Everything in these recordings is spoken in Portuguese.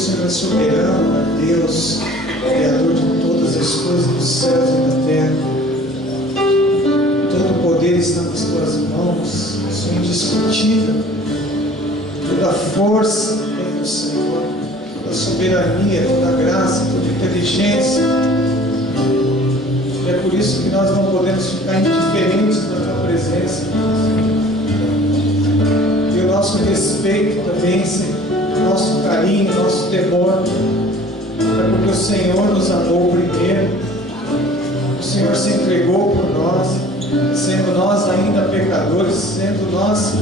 Senhor é soberano, é Deus, Criador de todas as coisas dos céus e da terra. Todo o poder está nas tuas mãos, isso é indiscutível. Toda a força vem do Senhor, toda a soberania, toda a graça, toda a inteligência. É por isso que nós não podemos ficar indiferentes na tua presença. E o nosso respeito também, Senhor, nosso carinho, nosso temor, é porque o Senhor nos amou primeiro. O Senhor se entregou por nós, sendo nós ainda pecadores, sendo nós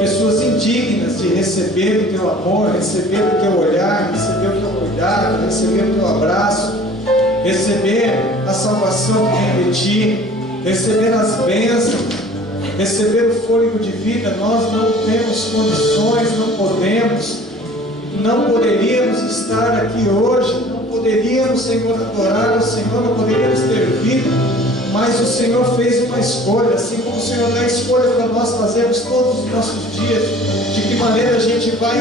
pessoas indignas de receber o teu amor, receber o teu olhar, receber o teu cuidado, receber o teu abraço, receber a salvação que vem de ti, receber as bênçãos, receber o fôlego de vida. Nós não temos condições, não poderíamos estar aqui hoje, não poderíamos, Senhor, adorar o Senhor, não poderíamos ter vida, mas o Senhor fez uma escolha, assim como o Senhor dá escolha para nós fazermos todos os nossos dias, de que maneira a gente vai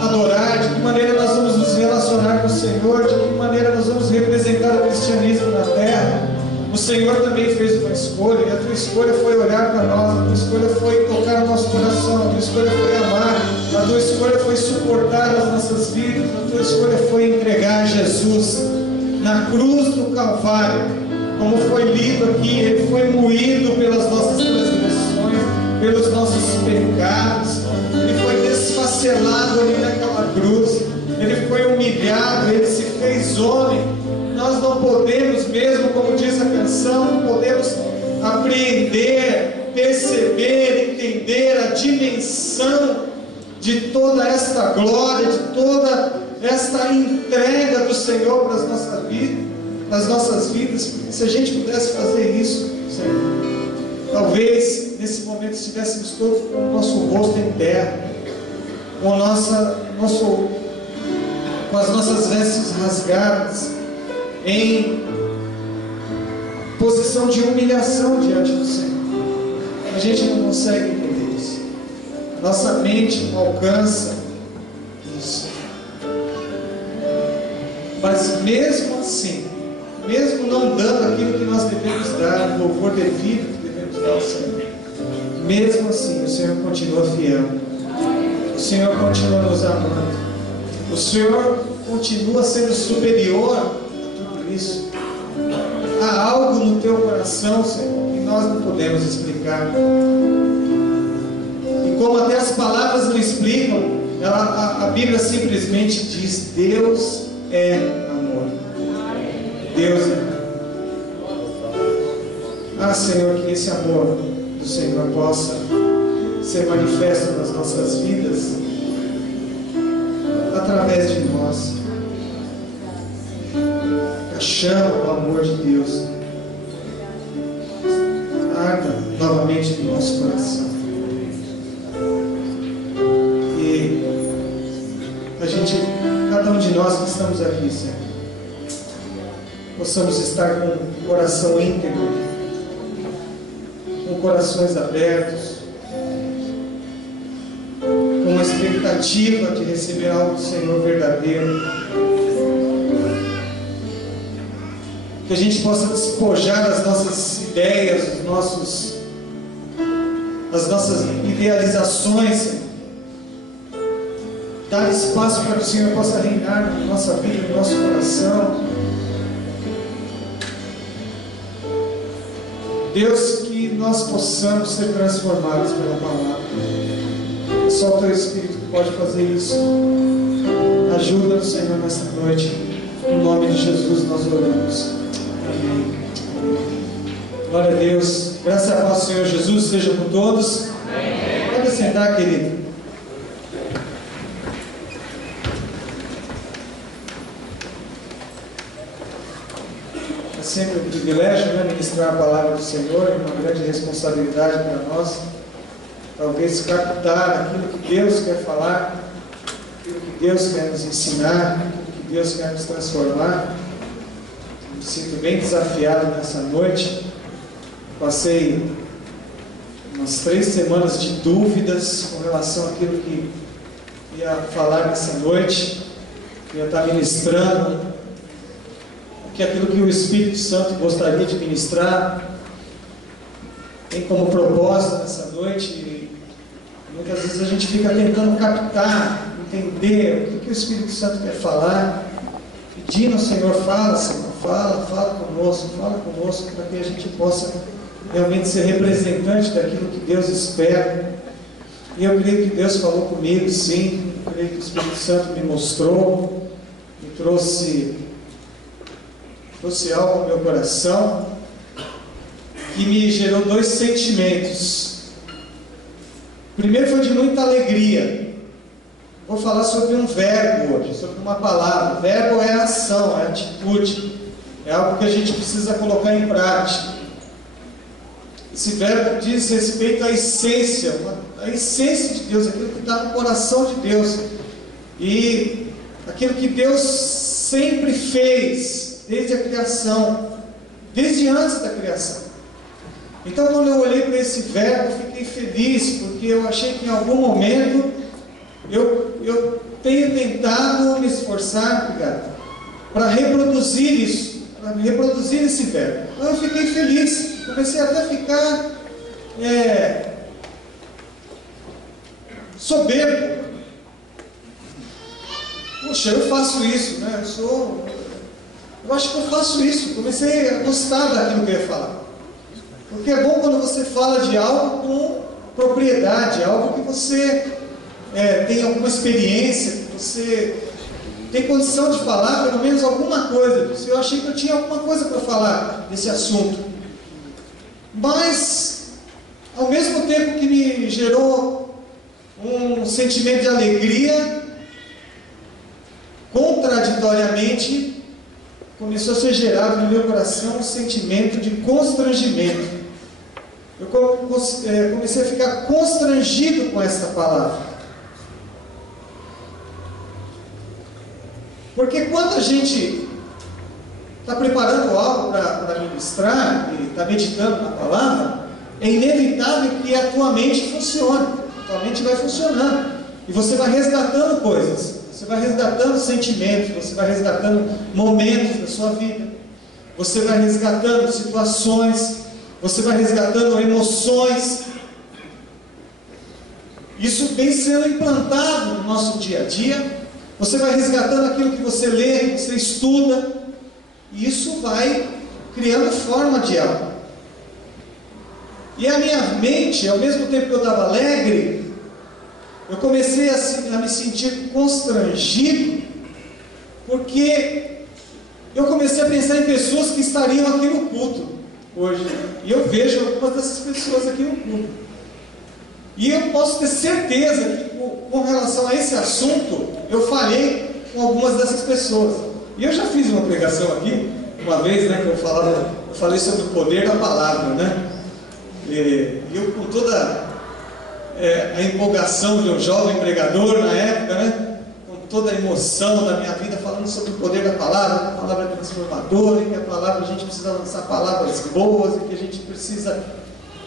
adorar, de que maneira nós vamos nos relacionar com o Senhor, de que maneira nós vamos representar o cristianismo na terra. O Senhor também fez uma escolha, e a tua escolha foi olhar para nós, a tua escolha foi tocar o nosso coração, a tua escolha foi amar, a tua escolha foi suportar as nossas vidas, a tua escolha foi entregar Jesus na cruz do Calvário, como foi lido aqui. Ele foi moído pelas nossas transgressões, pelos nossos pecados, ele foi desfacelado ali naquela cruz, ele foi humilhado, ele se fez homem. Nós não podemos, mesmo como diz a canção, não podemos apreender, perceber, entender a dimensão de toda esta glória, de toda esta entrega do Senhor para as nossas vidas. Porque se a gente pudesse fazer isso, Senhor, talvez nesse momento estivéssemos todos com o nosso rosto em terra, com as nossas vestes rasgadas, em posição de humilhação diante do Senhor. A gente não consegue entender isso. Nossa mente não alcança isso. Mas mesmo assim, mesmo não dando aquilo que nós devemos dar, o louvor devido que devemos dar ao Senhor, mesmo assim o Senhor continua fiel, o Senhor continua nos amando, o Senhor continua sendo superior. Isso. Há algo no teu coração, Senhor, que nós não podemos explicar. E como até as palavras não explicam, a Bíblia simplesmente diz: Deus é amor. Deus é amor. Senhor, que esse amor do Senhor possa ser manifesto nas nossas vidas através de nós. Chama o amor de Deus, arda novamente no nosso coração, e a gente, cada um de nós que estamos aqui, Senhor, possamos estar com o coração íntegro, com corações abertos, com uma expectativa de receber algo do Senhor verdadeiro. Que a gente possa despojar as nossas ideias, as nossas idealizações, Senhor. Dar espaço para que o Senhor possa reinar na nossa vida, no nosso coração. Deus, que nós possamos ser transformados pela palavra. É só o Teu Espírito que pode fazer isso. Ajuda-nos, Senhor, nesta noite. No nome de Jesus nós oramos. Amém. Glória a Deus. Graças a paz do Senhor Jesus seja com todos. Amém. Pode sentar, querido. É sempre um privilégio, né, ministrar a palavra do Senhor, é uma grande responsabilidade para nós. Talvez captar aquilo que Deus quer falar, aquilo que Deus quer nos ensinar, aquilo que Deus quer nos transformar. Me sinto bem desafiado nessa noite. Passei umas 3 semanas de dúvidas com relação àquilo que ia falar nessa noite, ia estar ministrando, que aquilo que o Espírito Santo gostaria de ministrar tem como propósito nessa noite. E muitas vezes a gente fica tentando captar, entender o que o Espírito Santo quer falar, pedindo ao Senhor, fala Senhor, fala conosco, para que a gente possa realmente ser representante daquilo que Deus espera. E eu creio que Deus falou comigo, sim. Eu creio que o Espírito Santo me mostrou, me trouxe algo no meu coração que me gerou dois sentimentos. O primeiro foi de muita alegria. Vou falar sobre um verbo hoje, sobre uma palavra. O verbo é ação, é atitude, é algo que a gente precisa colocar em prática. Esse verbo diz respeito à essência, a essência de Deus, aquilo que está no coração de Deus, e aquilo que Deus sempre fez, desde a criação, desde antes da criação. Então, quando eu olhei para esse verbo, eu fiquei feliz, porque eu achei que em algum momento eu tenho tentado me esforçar, obrigado, para reproduzir isso, para reproduzir esse verbo. Então eu fiquei feliz, comecei até a ficar soberbo. Poxa, eu faço isso, né? Eu acho que eu faço isso. Comecei a gostar daquilo que eu ia falar. Porque é bom quando você fala de algo com propriedade, algo que você tem alguma experiência, que você tem condição de falar pelo menos alguma coisa disso. Eu achei que eu tinha alguma coisa para falar desse assunto. Mas, ao mesmo tempo que me gerou um sentimento de alegria, contraditoriamente, começou a ser gerado no meu coração um sentimento de constrangimento. Eu comecei a ficar constrangido com essa palavra. Porque quando a gente está preparando algo para ministrar e está meditando na palavra, é inevitável que a tua mente funcione. A tua mente vai funcionando. E você vai resgatando coisas. Você vai resgatando sentimentos. Você vai resgatando momentos da sua vida. Você vai resgatando situações. Você vai resgatando emoções. Isso vem sendo implantado no nosso dia a dia. Você vai resgatando aquilo que você lê, que você estuda. E isso vai criando forma de algo. E a minha mente, ao mesmo tempo que eu estava alegre, eu comecei a me sentir constrangido, porque eu comecei a pensar em pessoas que estariam aqui no culto hoje. E eu vejo algumas dessas pessoas aqui no culto. E eu posso ter certeza que com relação a esse assunto, eu falei com algumas dessas pessoas. E eu já fiz uma pregação aqui, uma vez, né, que eu falei sobre o poder da palavra, né? E eu, com toda a empolgação de um jovem pregador na época, né, com toda a emoção da minha vida, falando sobre o poder da palavra, que a palavra é transformadora, e que a palavra, a gente precisa lançar palavras boas, e que a gente precisa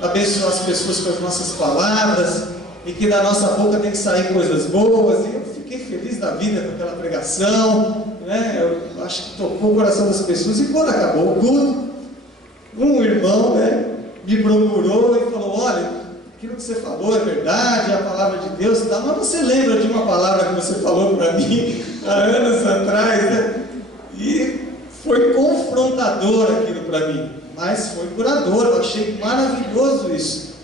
abençoar as pessoas com as nossas palavras, e que da nossa boca tem que sair coisas boas. E eu fiquei feliz da vida com aquela pregação, né? Eu acho que tocou o coração das pessoas. E quando acabou o culto, um irmão, né, me procurou e falou: olha, aquilo que você falou é verdade, é a palavra de Deus e tal, mas você lembra de uma palavra que você falou para mim há anos atrás, né? E foi confrontador aquilo para mim, mas foi curador. Eu achei maravilhoso isso,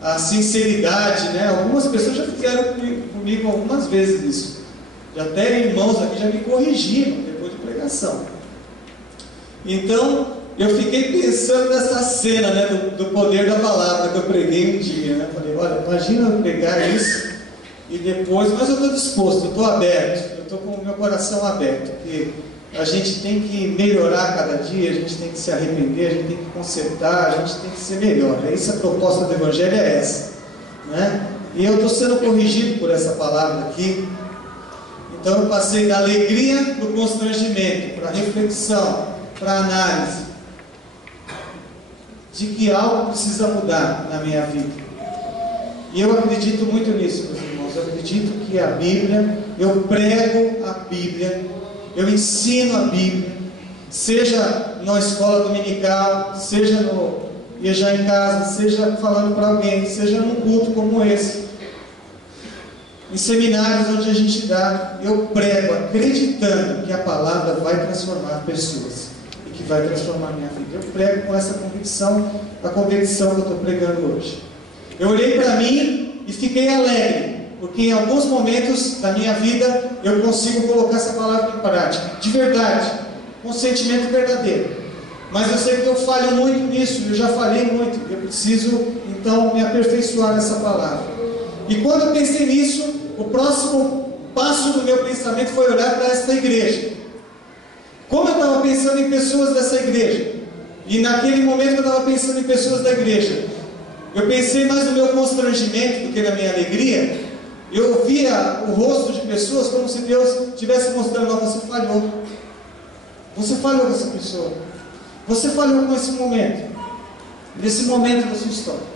a sinceridade, né? Algumas pessoas já fizeram comigo algumas vezes isso. Já até irmãos aqui já me corrigiram depois de pregação. Então, eu fiquei pensando nessa cena, né, do poder da palavra que eu preguei um dia, né? Falei: olha, imagina eu pregar isso e depois, mas eu estou disposto, eu estou aberto, eu estou com o meu coração aberto, porque a gente tem que melhorar cada dia, a gente tem que se arrepender, a gente tem que consertar, a gente tem que ser melhor. Essa proposta do Evangelho é essa, né? E eu estou sendo corrigido por essa palavra aqui. Então eu passei da alegria para o constrangimento, para a reflexão, para a análise de que algo precisa mudar na minha vida. E eu acredito muito nisso, meus irmãos. irmãos, eu acredito que a Bíblia, eu prego a Bíblia, eu ensino a Bíblia, seja na escola dominical, seja no já em casa, seja falando para alguém, seja num culto como esse, em seminários onde a gente dá, eu prego acreditando que a palavra vai transformar pessoas e que vai transformar a minha vida. Eu prego com essa convicção, a convicção que eu estou pregando hoje. Eu olhei para mim e fiquei alegre, porque em alguns momentos da minha vida eu consigo colocar essa palavra em prática, de verdade, com um sentimento verdadeiro. Mas eu sei que eu falho muito nisso, eu já falhei muito, eu preciso então me aperfeiçoar nessa palavra. E quando eu pensei nisso, o próximo passo do meu pensamento foi olhar para esta igreja. Como eu estava pensando em pessoas dessa igreja, e naquele momento eu estava pensando em pessoas da igreja, eu pensei mais no meu constrangimento do que na minha alegria. Eu via o rosto de pessoas como se Deus estivesse mostrando: você falhou. Você falhou com essa pessoa. Você falhou com esse momento. Nesse momento da sua história.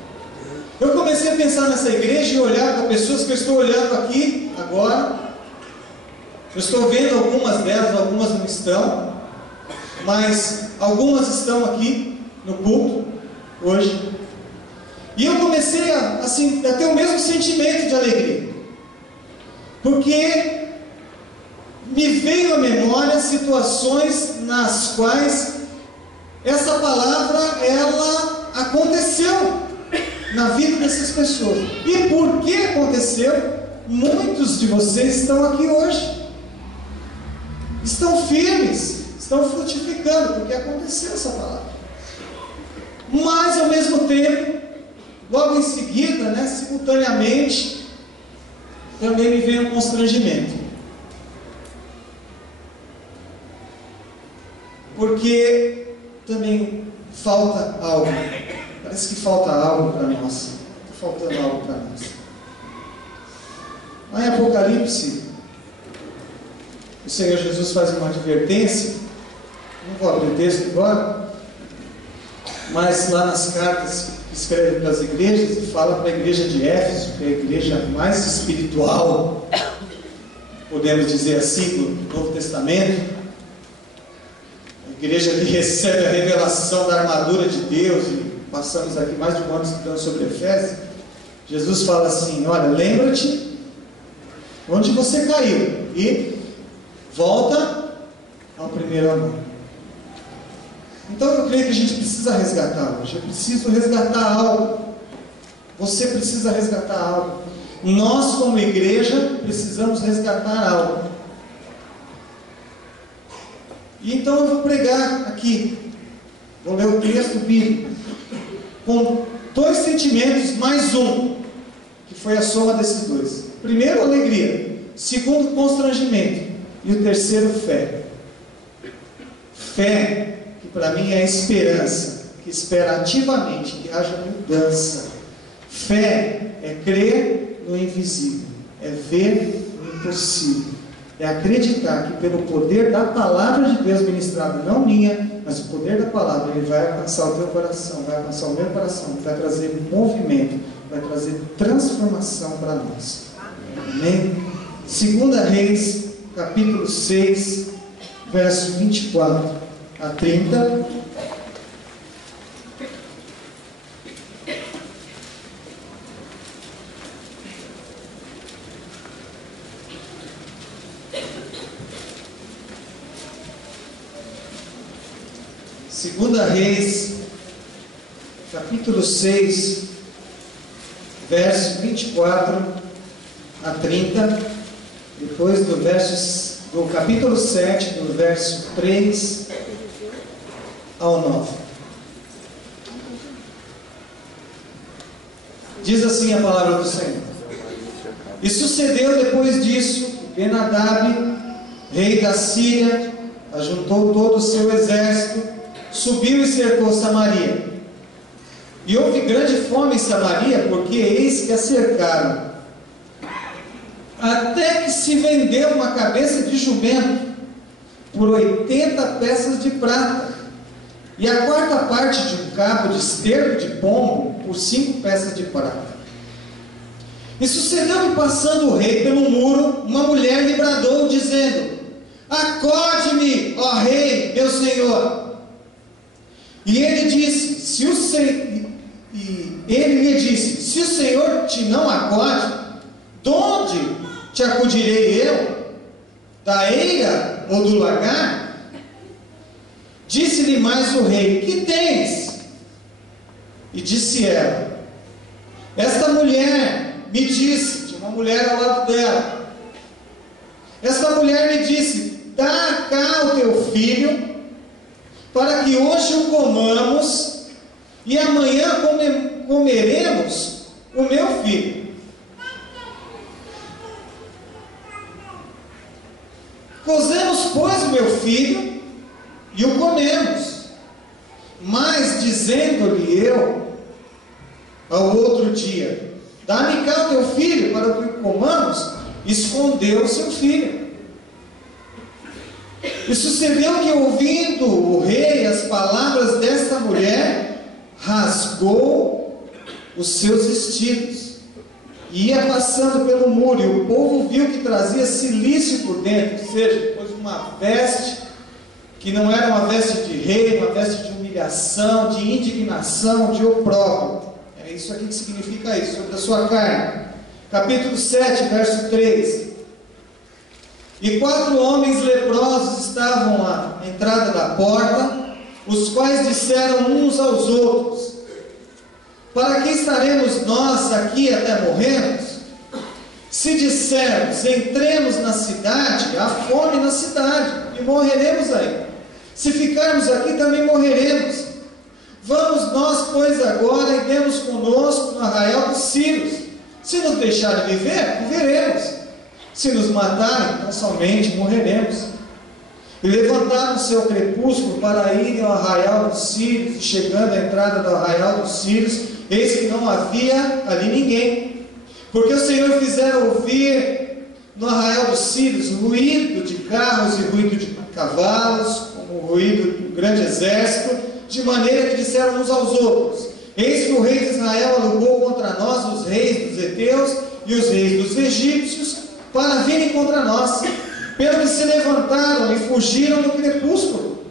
Eu comecei a pensar nessa igreja e olhar para pessoas que eu estou olhando aqui agora. Eu estou vendo algumas delas, algumas não estão, mas algumas estão aqui no culto hoje. E eu comecei a ter o mesmo sentimento de alegria, porque me veio à memória situações nas quais essa palavra ela aconteceu na vida dessas pessoas. E por que aconteceu? Muitos de vocês estão aqui hoje, estão firmes, estão frutificando, porque aconteceu essa palavra. Mas ao mesmo tempo, logo em seguida, simultaneamente, também me veio um constrangimento, porque também falta algo. Parece que falta algo para nós. Está faltando algo para nós. Lá em Apocalipse, o Senhor Jesus faz uma advertência. Não vou abrir o texto agora, mas lá nas cartas que escreve para as igrejas, e fala para a igreja de Éfeso, que é a igreja mais espiritual, podemos dizer assim, do Novo Testamento, a igreja que recebe a revelação da armadura de Deus. E passamos aqui mais de um ano estudando sobre Efésios. Jesus fala assim: olha, lembra-te onde você caiu e volta ao primeiro amor. Então eu creio que a gente precisa resgatar hoje. Eu preciso resgatar algo. Você precisa resgatar algo. Nós, como igreja, precisamos resgatar algo. E então eu vou pregar aqui, vou ler o texto bíblico, com dois sentimentos, mais um, que foi a soma desses dois. Primeiro, alegria. Segundo, constrangimento. E o terceiro, fé. Fé, que para mim é a esperança, que espera ativamente que haja mudança. Fé é crer no invisível, é ver o impossível. É acreditar que pelo poder da palavra de Deus ministrada, não minha, mas o poder da palavra, ele vai alcançar o teu coração, vai alcançar o meu coração, vai trazer movimento, vai trazer transformação para nós. Amém? 2 Reis, capítulo 6, verso 24 a 30. Segunda Reis, capítulo 6, verso 24 a 30, depois do capítulo 7, do verso 3 ao 9. Diz assim a palavra do Senhor: E sucedeu depois disso, Ben-Hadad, rei da Síria, ajuntou todo o seu exército, subiu e cercou Samaria. E houve grande fome em Samaria, porque eis que a cercaram, até que se vendeu uma cabeça de jumento por 80 peças de prata, e a quarta parte de um cabo de esterco de pombo por 5 peças de prata. E sucedeu que, passando o rei pelo muro, uma mulher lhe bradou, dizendo: acorde-me, ó rei, meu senhor. E ele disse, ele lhe disse: se o Senhor te não acode, de onde te acudirei eu? Da eira ou do lagar? Disse-lhe mais o rei: que tens? E disse ela: esta mulher me disse, tinha uma mulher ao lado dela, esta mulher me disse: dá cá o teu filho, para que hoje o comamos, e amanhã comeremos o meu filho. Cozemos, pois, o meu filho, e o comemos. Mas, dizendo-lhe eu, ao outro dia: dá-me cá o teu filho, para que o comamos, escondeu o seu filho. E sucedeu que, ouvindo o rei as palavras desta mulher, rasgou os seus vestidos, e ia passando pelo muro, e o povo viu que trazia cilício por dentro, ou seja, depois uma veste, que não era uma veste de rei, uma veste de humilhação, de indignação, de opróbrio. É isso aqui que significa isso, sobre a sua carne. Capítulo 7, verso 3. E 4 homens leprosos estavam à entrada da porta, os quais disseram uns aos outros: para que estaremos nós aqui até morrermos? Se dissermos: entremos na cidade, há fome na cidade, e morreremos aí. Se ficarmos aqui, também morreremos. Vamos nós, pois, agora, e demos conosco no arraial dos Sírios. Se nos deixarem viver, viveremos. Se nos matarem, então somente morreremos. E levantaram-se ao crepúsculo para irem ao arraial dos Sírios, e chegando à entrada do arraial dos Sírios, eis que não havia ali ninguém, porque o Senhor fizera ouvir no arraial dos Sírios ruído de carros e ruído de cavalos, como o ruído de um grande exército, de maneira que disseram uns aos outros: eis que o rei de Israel alugou contra nós os reis dos heteus e os reis dos egípcios, para virem contra nós. Pelo que se levantaram e fugiram no crepúsculo,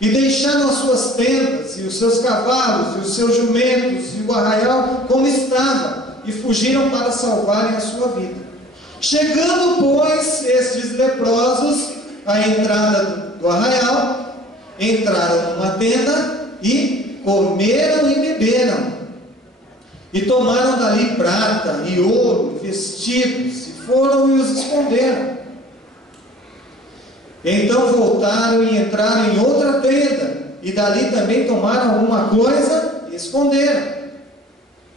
e deixaram as suas tendas, e os seus cavalos, e os seus jumentos, e o arraial como estava, e fugiram para salvarem a sua vida. Chegando, pois, estes leprosos à entrada do arraial, entraram numa tenda, e comeram e beberam, e tomaram dali prata e ouro, e vestidos, e foram e os esconderam. Então voltaram e entraram em outra tenda, e dali também tomaram alguma coisa e esconderam.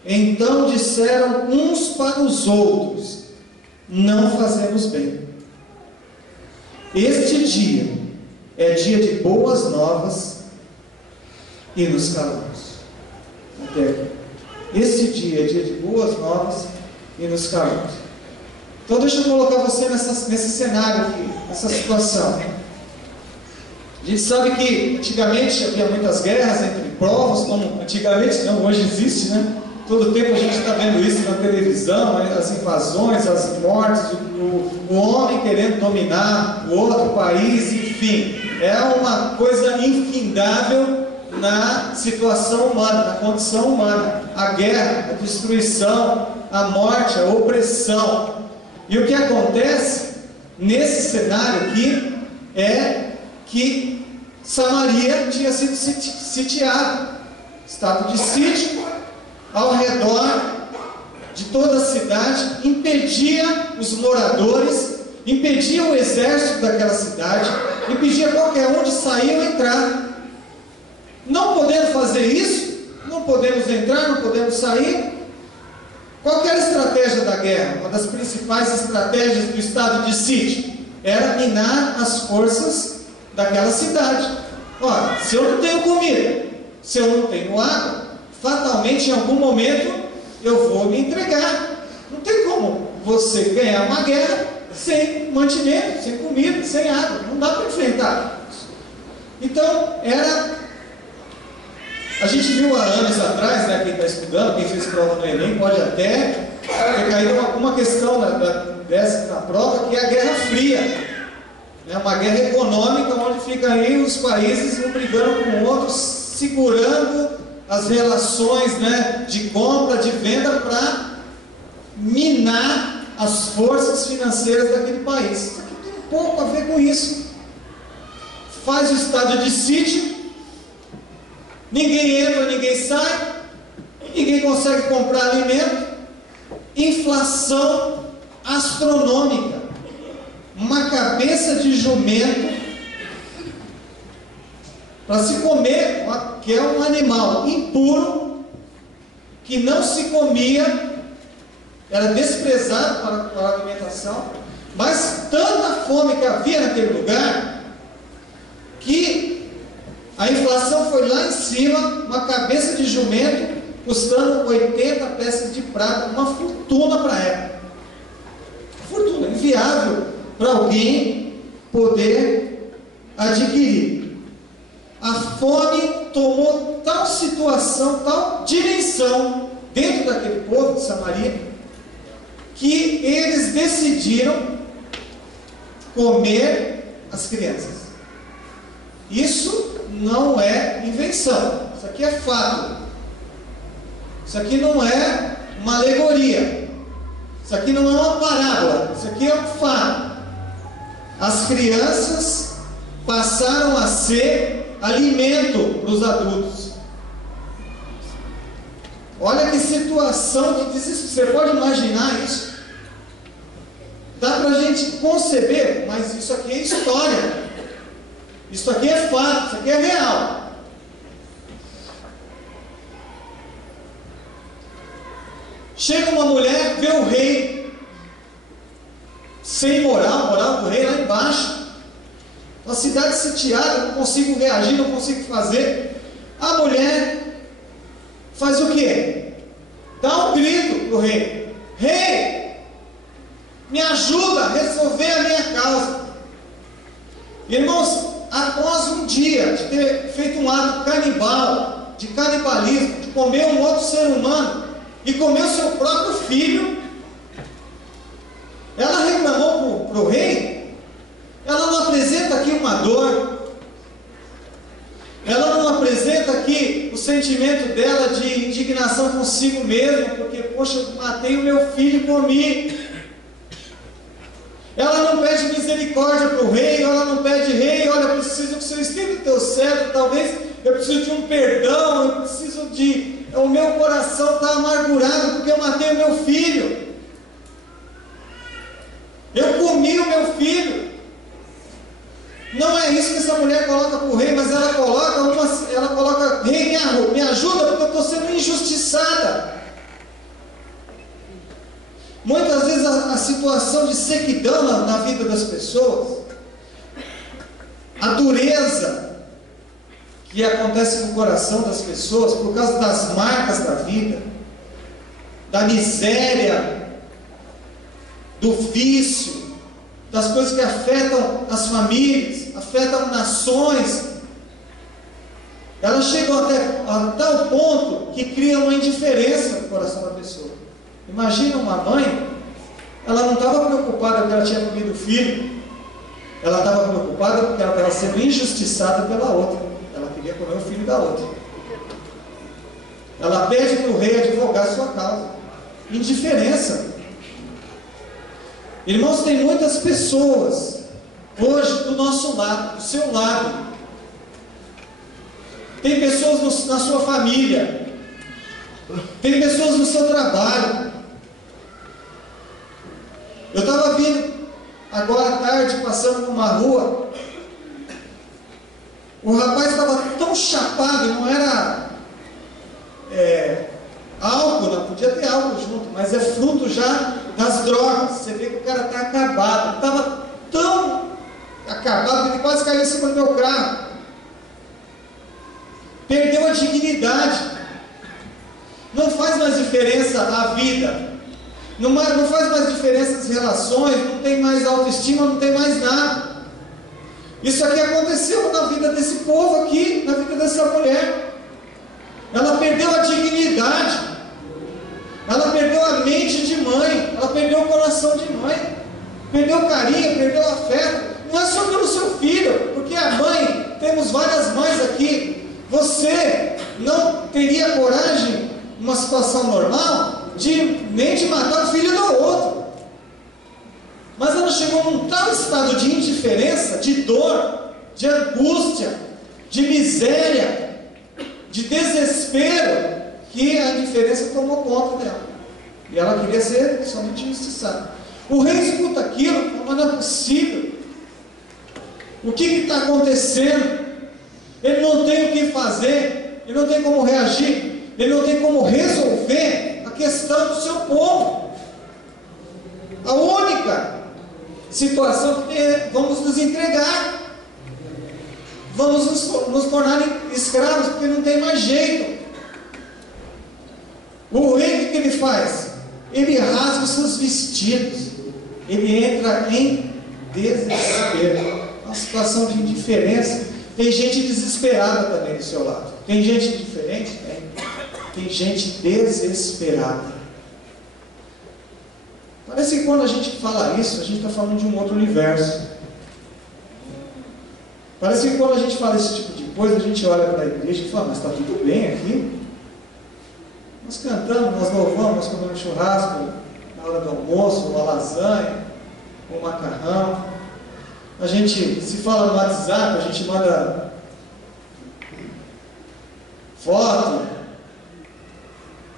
Então disseram uns para os outros: não fazemos bem. Este dia é dia de boas novas, e nos calamos. Até aqui. Este dia é dia de boas novas, e nos calamos. Então deixa eu colocar você nesse cenário aqui, nessa situação. A gente sabe que antigamente havia muitas guerras entre povos, como antigamente não, hoje existe, né? Todo tempo a gente está vendo isso na televisão, as invasões, as mortes, o homem querendo dominar o outro país, enfim. É uma coisa infindável na situação humana, na condição humana. A guerra, a destruição, a morte, a opressão. E o que acontece nesse cenário aqui é que Samaria tinha sido sitiada, estado de sítio ao redor de toda a cidade, impedia os moradores, impedia o exército daquela cidade, impedia qualquer um de sair ou entrar. Não podendo fazer isso, não podemos entrar, não podemos sair. Qual era a estratégia da guerra? Uma das principais estratégias do estado de sítio era minar as forças daquela cidade. Ora, se eu não tenho comida, se eu não tenho água, fatalmente em algum momento eu vou me entregar. Não tem como você ganhar uma guerra sem mantimento, sem comida, sem água. Não dá para enfrentar. Então, a gente viu há anos atrás, né, quem está estudando, quem fez prova no Enem, pode até caiu uma questão dessa na prova, que é a Guerra Fria. É uma guerra econômica, onde fica aí os países um brigando com o outro, segurando as relações, né, de compra, de venda, para minar as forças financeiras daquele país. Isso aqui tem um pouco a ver com isso. Faz o estádio de sítio, ninguém entra, ninguém sai, ninguém consegue comprar alimento, inflação astronômica, uma cabeça de jumento para se comer, que é um animal impuro, que não se comia, era desprezado para a alimentação, mas tanta fome que havia naquele lugar, que a inflação foi lá em cima, uma cabeça de jumento custando 80 peças de prata, uma fortuna para a época. Fortuna, inviável para alguém poder adquirir. A fome tomou tal situação, tal dimensão dentro daquele povo de Samaria, que eles decidiram comer as crianças. Isso não é invenção, isso aqui é fato. Isso aqui não é uma alegoria, isso aqui não é uma parábola, isso aqui é um fato. As crianças passaram a ser alimento para os adultos. Olha que situação de desespero. Você pode imaginar isso? Dá para a gente conceber, mas isso aqui é história. Isso aqui é fato, isso aqui é real. Chega uma mulher, vê o rei sem moral, moral do rei lá embaixo, uma cidade sitiada, não consigo reagir, não consigo fazer. A mulher faz o quê? Dá um grito para o rei: rei, me ajuda a resolver a minha causa. Irmãos, após um dia de ter feito um ato canibal, de canibalismo, de comer um outro ser humano e comer o seu próprio filho, ela reclamou para o rei. Ela não apresenta aqui uma dor, ela não apresenta aqui o sentimento dela de indignação consigo mesma, porque, poxa, eu matei o meu filho e comi. Ela não pede misericórdia para o rei, ela não pede: rei, olha, eu preciso que o Senhor esteja do teu cetro, talvez eu preciso de um perdão, eu preciso de... O meu coração está amargurado porque eu matei o meu filho, eu comi o meu filho. Não é isso que essa mulher coloca para o rei, mas ela coloca: rei, me ajuda, porque eu estou sendo injustiçada. Muitas vezes a situação de sequidão na vida das pessoas, a dureza que acontece no coração das pessoas por causa das marcas da vida, da miséria, do vício, das coisas que afetam as famílias, afetam nações, elas chegam a tal ponto que criam uma indiferença no coração da pessoa. Imagina uma mãe, ela não estava preocupada porque ela tinha comido o filho, ela estava preocupada porque ela estava sendo injustiçada pela outra. Ela queria comer o filho da outra. Ela pede para o rei advogar sua causa. Indiferença. Irmãos, tem muitas pessoas hoje do nosso lado, do seu lado. Tem pessoas na sua família, tem pessoas no seu trabalho. Eu estava vindo agora à tarde, passando numa rua. O rapaz estava tão chapado, não era álcool, não podia ter álcool junto, mas é fruto já das drogas. Você vê que o cara está acabado. Ele estava tão acabado que ele quase caiu em cima do meu carro. Perdeu a dignidade. Não faz mais diferença a vida. Não faz mais diferença as relações, não tem mais autoestima, não tem mais nada. Isso aqui aconteceu na vida desse povo aqui, na vida dessa mulher. Ela perdeu a dignidade, ela perdeu a mente de mãe. perdeu o coração de mãe, perdeu o carinho, perdeu o afeto. Não é só pelo seu filho, porque a mãe, temos várias mães aqui. Você não teria coragem, numa situação normal, nem de matar o filho do outro. Mas ela chegou num tal estado de indiferença, de dor, de angústia, de miséria, de desespero, que a indiferença tomou conta dela. E ela queria ser somente injustiçada. O rei escuta aquilo, mas não é possível. O que está acontecendo? Ele não tem o que fazer, ele não tem como reagir, ele não tem como resolver a questão do seu povo. A única situação que tem, vamos nos entregar, vamos nos tornar escravos, porque não tem mais jeito. O rei, o que ele faz? Ele rasga os seus vestidos, ele entra em desespero, uma situação de indiferença. Tem gente desesperada também do seu lado. Tem gente diferente? Tem gente desesperada. Parece que quando a gente fala isso, a gente está falando de um outro universo. Parece que quando a gente fala esse tipo de coisa, a gente olha para a igreja e fala, mas está tudo bem aqui? Nós cantamos, nós louvamos, nós comemos churrasco na hora do almoço, uma lasanha, um macarrão. A gente se fala no WhatsApp, a gente manda foto,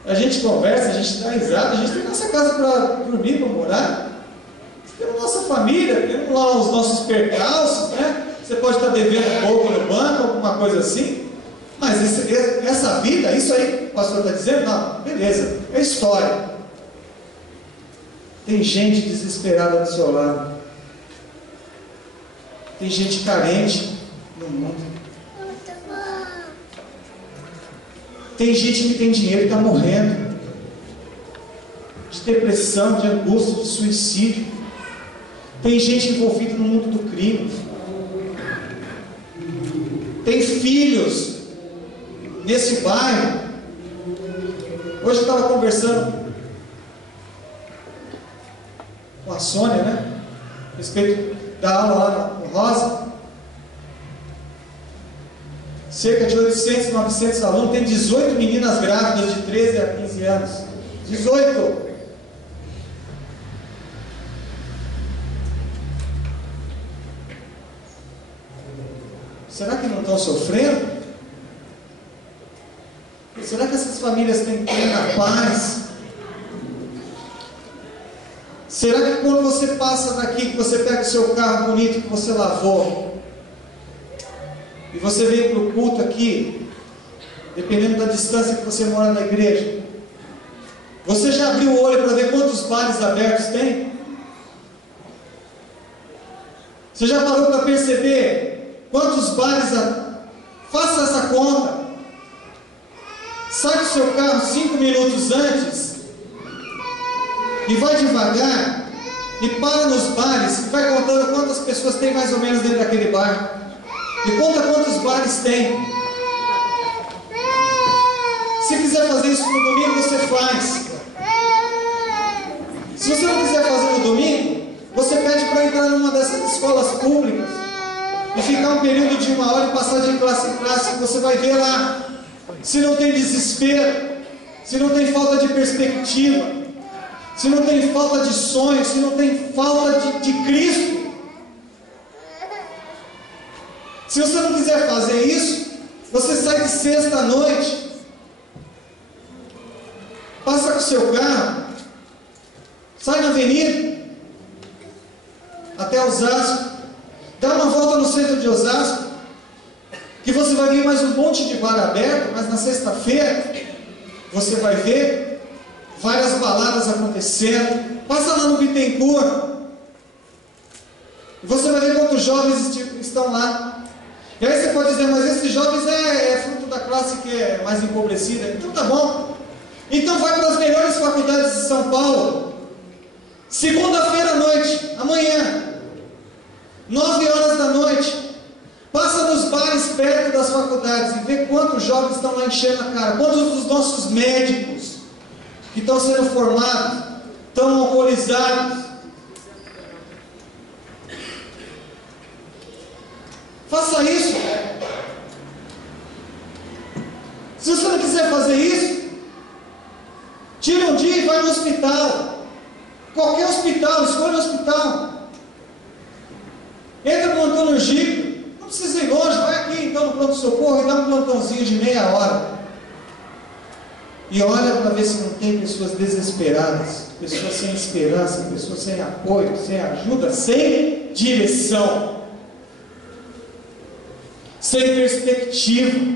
a gente conversa, a gente dá risada, a gente tem nossa casa para dormir, para morar, temos nossa família, temos lá os nossos percalços, né? Você pode estar devendo um pouco no banco, alguma coisa assim, mas essa vida, isso aí, o pastor está dizendo, não, beleza, é história. Tem gente desesperada do seu lado. Tem gente carente no mundo. Tem gente que tem dinheiro e está morrendo. De depressão, de angústia, de suicídio. Tem gente envolvida no mundo do crime. Tem filhos nesse bairro. Hoje eu estava conversando com a Sônia, né? A respeito da aula lá no Rosa. Cerca de 800, 900 alunos. Tem 18 meninas grávidas de 13 a 15 anos. 18! Será que não estão sofrendo? Será que essas famílias têm plena paz? Será que quando você passa daqui, que você pega o seu carro bonito que você lavou, e você vem para o culto aqui, dependendo da distância que você mora da igreja, você já abriu o olho para ver quantos bares abertos tem? Você já parou para perceber quantos bares? Faça essa conta. Sai do seu carro 5 minutos antes e vai devagar e para nos bares e vai contando quantas pessoas tem mais ou menos dentro daquele bar. E conta quantos bares tem. Se quiser fazer isso no domingo, você faz. Se você não quiser fazer no domingo, você pede para entrar numa dessas escolas públicas e ficar um período de 1 hora e passar de classe em classe. Você vai ver lá se não tem desespero, se não tem falta de perspectiva, se não tem falta de sonho, se não tem falta de Cristo. Se você não quiser fazer isso, você sai de sexta à noite, passa com o seu carro, sai na avenida, até Osasco, dá uma volta no centro de Osasco, que você vai ver mais um monte de bar aberto, mas na sexta-feira, você vai ver várias baladas acontecendo. Passa lá no Bittencourt, e você vai ver quantos jovens estão lá. E aí você pode dizer, mas esses jovens é fruto da classe que é mais empobrecida. Então tá bom. Então vai para as melhores faculdades de São Paulo. Segunda-feira à noite, amanhã, 9 horas da noite. Passa nos bares perto das faculdades e vê quantos jovens estão lá enchendo a cara. Quantos dos nossos médicos que estão sendo formados estão alcoolizados. Faça isso. Se você não quiser fazer isso, tira um dia e vai no hospital. Qualquer hospital, escolha um hospital. Entra no Antônio Gico, não precisa ir longe, vai aqui então no pronto-socorro e dá um plantãozinho de meia hora. E olha para ver se não tem pessoas desesperadas, pessoas sem esperança, pessoas sem apoio, sem ajuda, sem direção, sem perspectiva.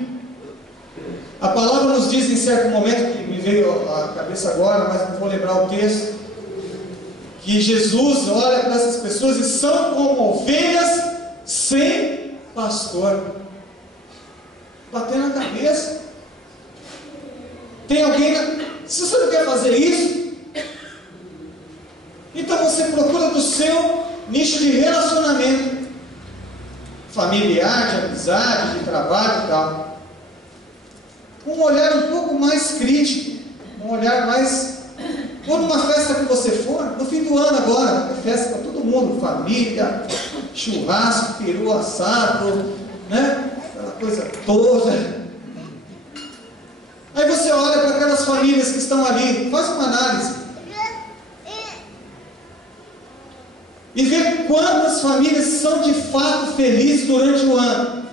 A palavra nos diz em certo momento, que me veio à cabeça agora, mas não vou lembrar o texto, que Jesus olha para essas pessoas e são como ovelhas sem pastor. Batendo na cabeça. Tem alguém, se você não quer fazer isso, então você procura do seu nicho de relacionamento familiar, de amizade, de trabalho e tal, com um olhar um pouco mais crítico, um olhar mais... Quando uma festa que você for, no fim do ano agora, é festa para todo mundo, família, churrasco, peru assado, né? Aquela coisa toda. Aí você olha para aquelas famílias que estão ali, faz uma análise e vê quantas famílias são de fato felizes durante o ano.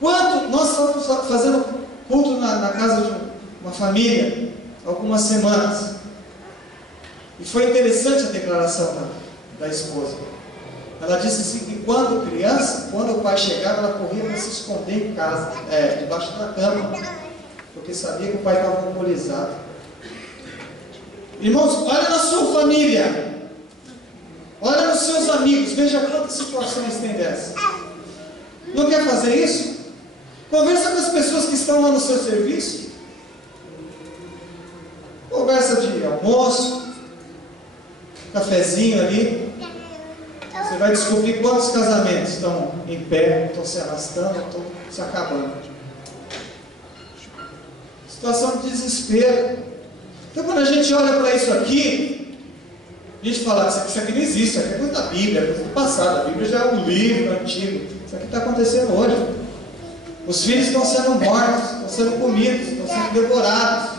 Quanto nós estamos fazendo culto na casa de uma família algumas semanas, e foi interessante a declaração da esposa. Ela disse assim que quando criança, quando o pai chegava, ela corria para se esconder em casa, debaixo da cama, porque sabia que o pai estava alcoolizado. Irmãos, olha na sua família, olha nos seus amigos, veja quantas situações tem dessas. Não quer fazer isso? Conversa com as pessoas que estão lá no seu serviço. Conversa de almoço, cafezinho ali. Você vai descobrir quantos casamentos estão em pé, estão se arrastando, estão se acabando. Situação de desespero. Então quando a gente olha para isso aqui, a gente fala, isso aqui não existe, isso aqui é coisa da Bíblia, é coisa do passado. A Bíblia já é um livro antigo. Isso aqui está acontecendo hoje. Os filhos estão sendo mortos, estão sendo comidos, estão sendo devorados.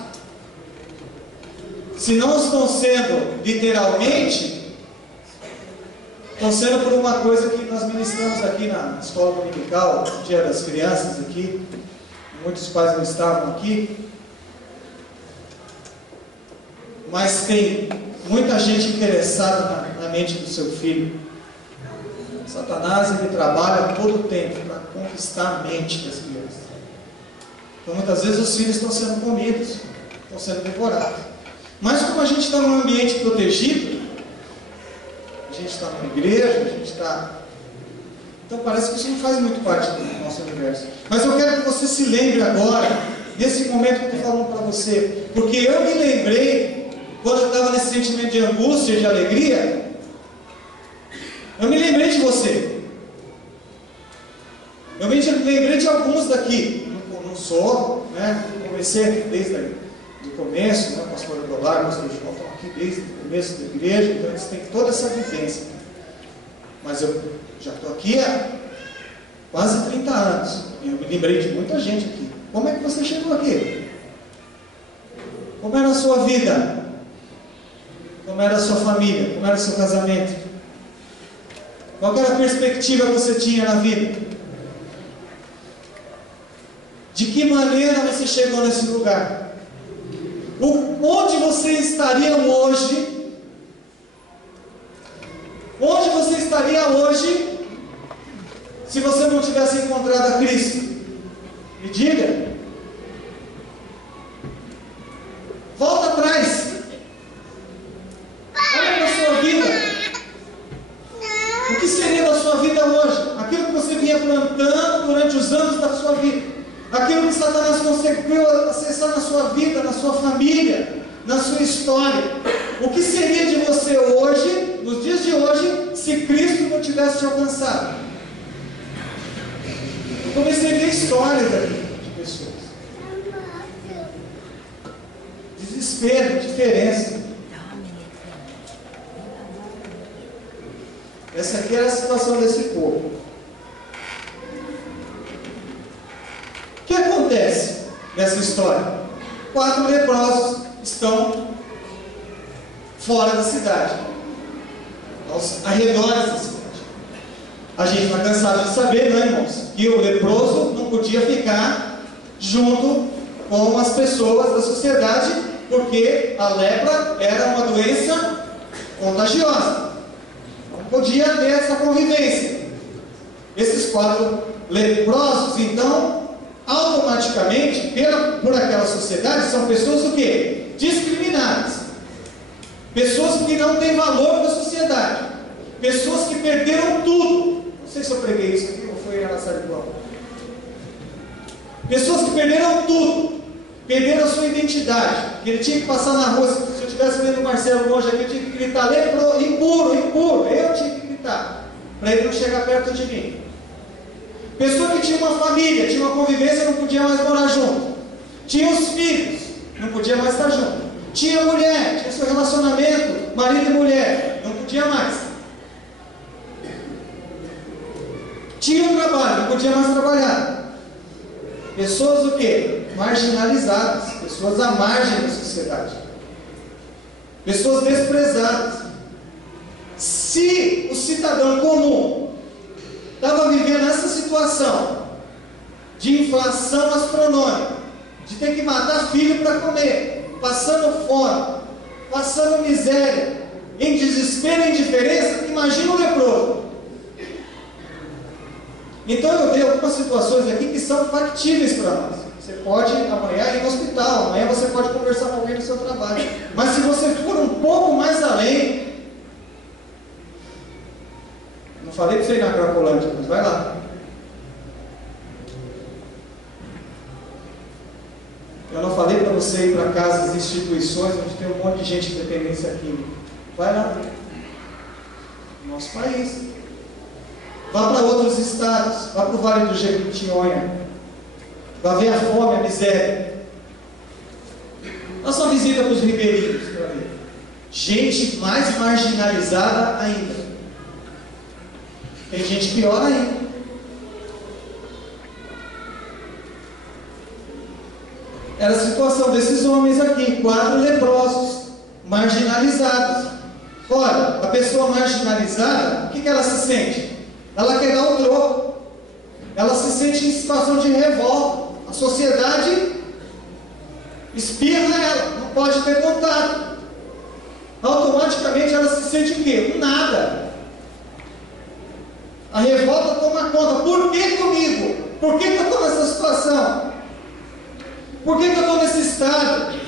Se não estão sendo literalmente, estão sendo por uma coisa que nós ministramos aqui na escola dominical, no Dia das Crianças aqui. Muitos pais não estavam aqui. Mas tem muita gente interessada na mente do seu filho. Satanás, ele trabalha todo o tempo para conquistar a mente das crianças. Então muitas vezes os filhos estão sendo comidos, estão sendo devorados. Mas como a gente está num ambiente protegido, a gente está numa igreja, a gente está... Então parece que isso não faz muito parte do nosso universo. Mas eu quero que você se lembre agora, nesse momento que eu estou falando para você, porque eu me lembrei, quando eu estava nesse sentimento de angústia, de alegria, eu me lembrei de você. Eu me lembrei de alguns daqui. Não sou, né? Comecei desde o começo, né? O pastor Adolar, o pastor João estão aqui desde o começo da igreja, então eles têm toda essa vivência. Mas eu já estou aqui há quase 30 anos. E eu me lembrei de muita gente aqui. Como é que você chegou aqui? Como era a sua vida? Como era a sua família? Como era o seu casamento? Qual era a perspectiva que você tinha na vida? De que maneira você chegou nesse lugar? Onde você estaria hoje? Onde você estaria hoje se você não tivesse encontrado a Cristo? Me diga. Volta atrás. Olha para a sua vida. O que seria da sua vida hoje? Aquilo que você vinha plantando durante os anos da sua vida. Aquilo que Satanás conseguiu acessar na sua vida, na sua família, na sua história. O que seria de você hoje, nos dias de hoje, se Cristo não tivesse te alcançado? Eu comecei a ver histórias aqui de pessoas. desespero, indiferença. Essa aqui era a situação desse povo. O que acontece nessa história? 4 leprosos estão fora da cidade, aos arredores da cidade. A gente está cansado de saber, não é, irmãos? Que o leproso não podia ficar junto com as pessoas da sociedade, porque a lepra era uma doença contagiosa. Não podia ter essa convivência. Esses 4 leprosos, então, automaticamente, por aquela sociedade, são pessoas o quê? Discriminadas. Pessoas que não têm valor na sociedade. Pessoas que perderam tudo. Não sei se eu preguei isso aqui ou foi na sala de prova. Pessoas que perderam tudo. Perderam a sua identidade. Ele tinha que passar na rua. Se eu estivesse vendo o Marcelo longe aqui, eu tinha que gritar: lepro, impuro, impuro. Eu tinha que gritar, para ele não chegar perto de mim. Pessoa que tinha uma família, tinha uma convivência, não podia mais morar junto. Tinha os filhos, não podia mais estar junto. Tinha mulher, tinha seu relacionamento, marido e mulher, não podia mais. Tinha um trabalho, não podia mais trabalhar. Pessoas o quê? Marginalizadas, pessoas à margem da sociedade. Pessoas desprezadas. Se o cidadão comum estava vivendo essa situação de inflação astronômica, de ter que matar filho para comer, passando fome, passando miséria, em desespero e indiferença, imagina o leproso. Então eu dei algumas situações aqui que são factíveis para nós. Você pode amanhã ir no hospital, amanhã você pode conversar com alguém no seu trabalho. Mas se você for um pouco mais além, não falei para você ir na Cracolândia, mas vai lá. Eu não falei para você ir para casas e instituições onde tem um monte de gente com dependência química. Vai lá. Nosso país. Vá para outros estados. Vá para o Vale do Jequitinhonha. Vá ver a fome, a miséria. Faça uma visita para os ribeirinhos para ver. Gente mais marginalizada ainda. Tem gente pior ainda. Era a situação desses homens aqui, 4 leprosos, marginalizados. Ora, a pessoa marginalizada, o que ela se sente? Ela quer dar o troco. Ela se sente em situação de revolta. A sociedade espirra ela, não pode ter contato. Automaticamente ela se sente o quê? Nada. A revolta toma conta. Por que comigo? Por que eu estou nessa situação? Por que eu estou nesse estado?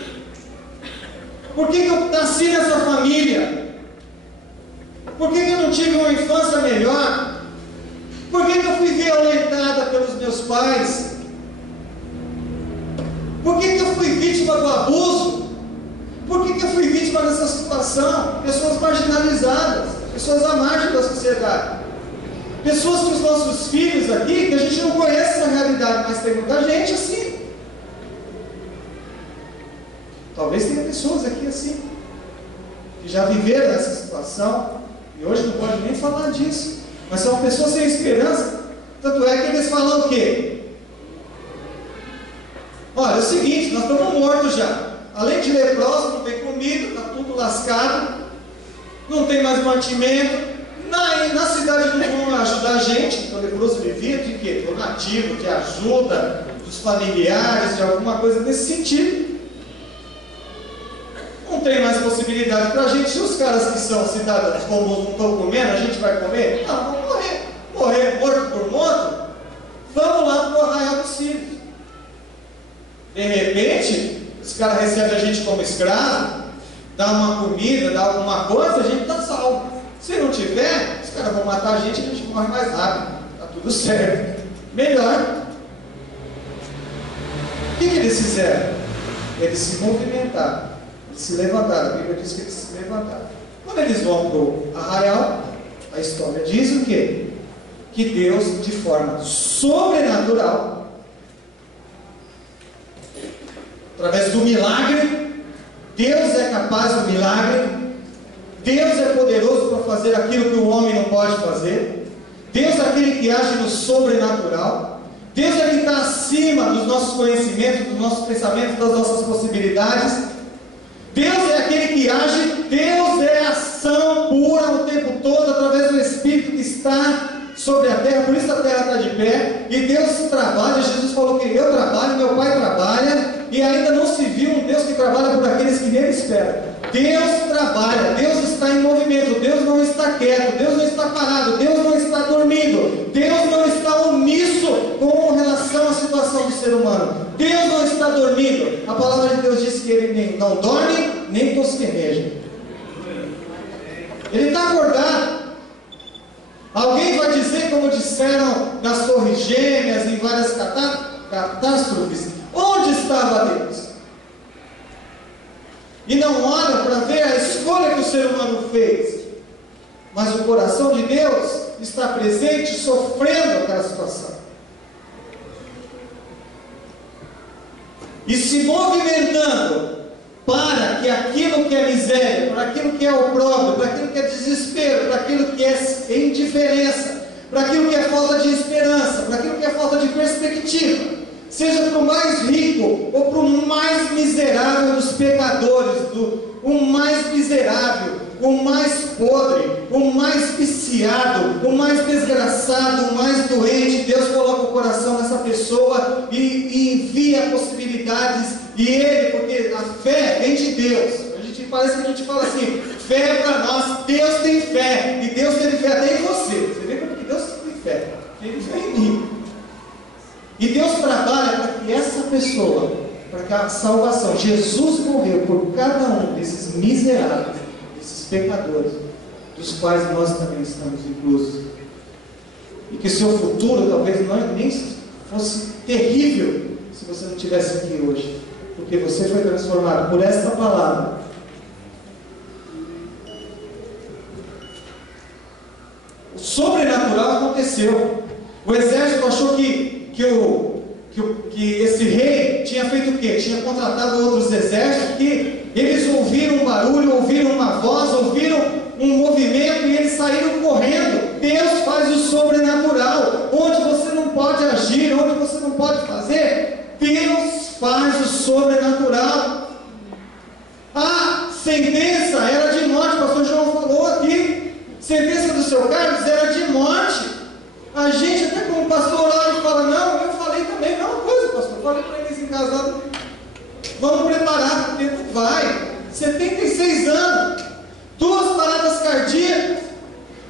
Por que eu nasci nessa família? Por que eu não tive uma infância melhor? Por que eu fui violentada pelos meus pais? Por que eu fui vítima do abuso? Por que eu fui vítima dessa situação? Pessoas marginalizadas, pessoas à margem da sociedade. Pessoas que os nossos filhos aqui, que a gente não conhece essa realidade, mas tem muita gente assim. Talvez tenha pessoas aqui assim, que já viveram essa situação, e hoje não pode nem falar disso, mas são pessoas sem esperança. Tanto é que eles falam o quê? Olha, é o seguinte, nós estamos mortos já. Além de leprosos, não tem comida, está tudo lascado, não tem mais mantimento. Na cidade não vão ajudar a gente. O leproso vivia de quê? Donativo, de ajuda dos familiares, de alguma coisa nesse sentido. Não tem mais possibilidade para a gente. Se os caras que são cidadãos comuns não estão comendo, a gente vai comer? Não, vamos morrer. Morrer morto por morto? Vamos lá para o Arraial dos Círios. De repente, os caras recebem a gente como escravo, dá uma comida, dá alguma coisa, a gente está salvo. Se não tiver, os caras vão matar a gente morre mais rápido. Está tudo certo. Melhor. O que eles fizeram? Eles se movimentaram. Eles se levantaram. A Bíblia diz que eles se levantaram. Quando eles vão para o arraial, a história diz o quê? Que Deus, de forma sobrenatural, através do milagre, Deus é capaz do milagre. Deus é poderoso para fazer aquilo que o homem não pode fazer. Deus é aquele que age no sobrenatural. Deus é que está acima dos nossos conhecimentos, dos nossos pensamentos, das nossas possibilidades. Deus é aquele que age. Deus é ação pura o tempo todo, através do Espírito que está sobre a terra. Por isso a terra está de pé. E Deus trabalha. Jesus falou que eu trabalho, meu Pai trabalha. E ainda não se viu um Deus que trabalha por aqueles que nele esperam. Deus trabalha, Deus está em movimento, Deus não está quieto, Deus não está parado, Deus não está dormindo, Deus não está omisso com relação à situação do ser humano. Deus não está dormindo. A palavra de Deus diz que Ele nem não dorme, nem tosqueneja. Ele está acordado. Alguém vai dizer, como disseram nas Torres Gêmeas, em várias catástrofes, onde estava Deus? E não olham para ver a escolha que o ser humano fez. Mas o coração de Deus está presente, sofrendo aquela situação. E se movimentando para que aquilo que é miséria, para aquilo que é opróbrio, para aquilo que é desespero, para aquilo que é indiferença, para aquilo que é falta de esperança, para aquilo que é falta de perspectiva, seja para o mais rico ou para o mais miserável dos pecadores, o mais miserável, o mais podre, o mais viciado, o mais desgraçado, o mais doente, Deus coloca o coração dessa pessoa e envia possibilidades. E Ele, porque a fé vem de Deus. Parece que a gente fala assim, fé é para nós. Deus tem fé, e Deus teve fé até em você. Você vê como que Deus tem fé? Ele fé em mim. E Deus trabalha para que essa pessoa, para que a salvação, Jesus morreu por cada um desses miseráveis, desses pecadores, dos quais nós também estamos inclusos. E que seu futuro talvez nem fosse terrível se você não estivesse aqui hoje, porque você foi transformado por esta palavra. O sobrenatural aconteceu. O exército achou que esse rei tinha feito o quê? Tinha contratado outros exércitos, que eles ouviram um barulho, ouviram uma voz, ouviram um movimento e eles saíram correndo. Deus faz o sobrenatural. Onde você não pode agir, onde você não pode fazer, Deus faz o sobrenatural. A sentença era de morte, o pastor João falou aqui. Sentença do seu Carlos era de morte. A gente, até como pastor, olha e fala, não, eu falei também a mesma coisa, pastor. Falei para eles em casa, vamos preparar, o tempo vai. 76 anos, 2 paradas cardíacas,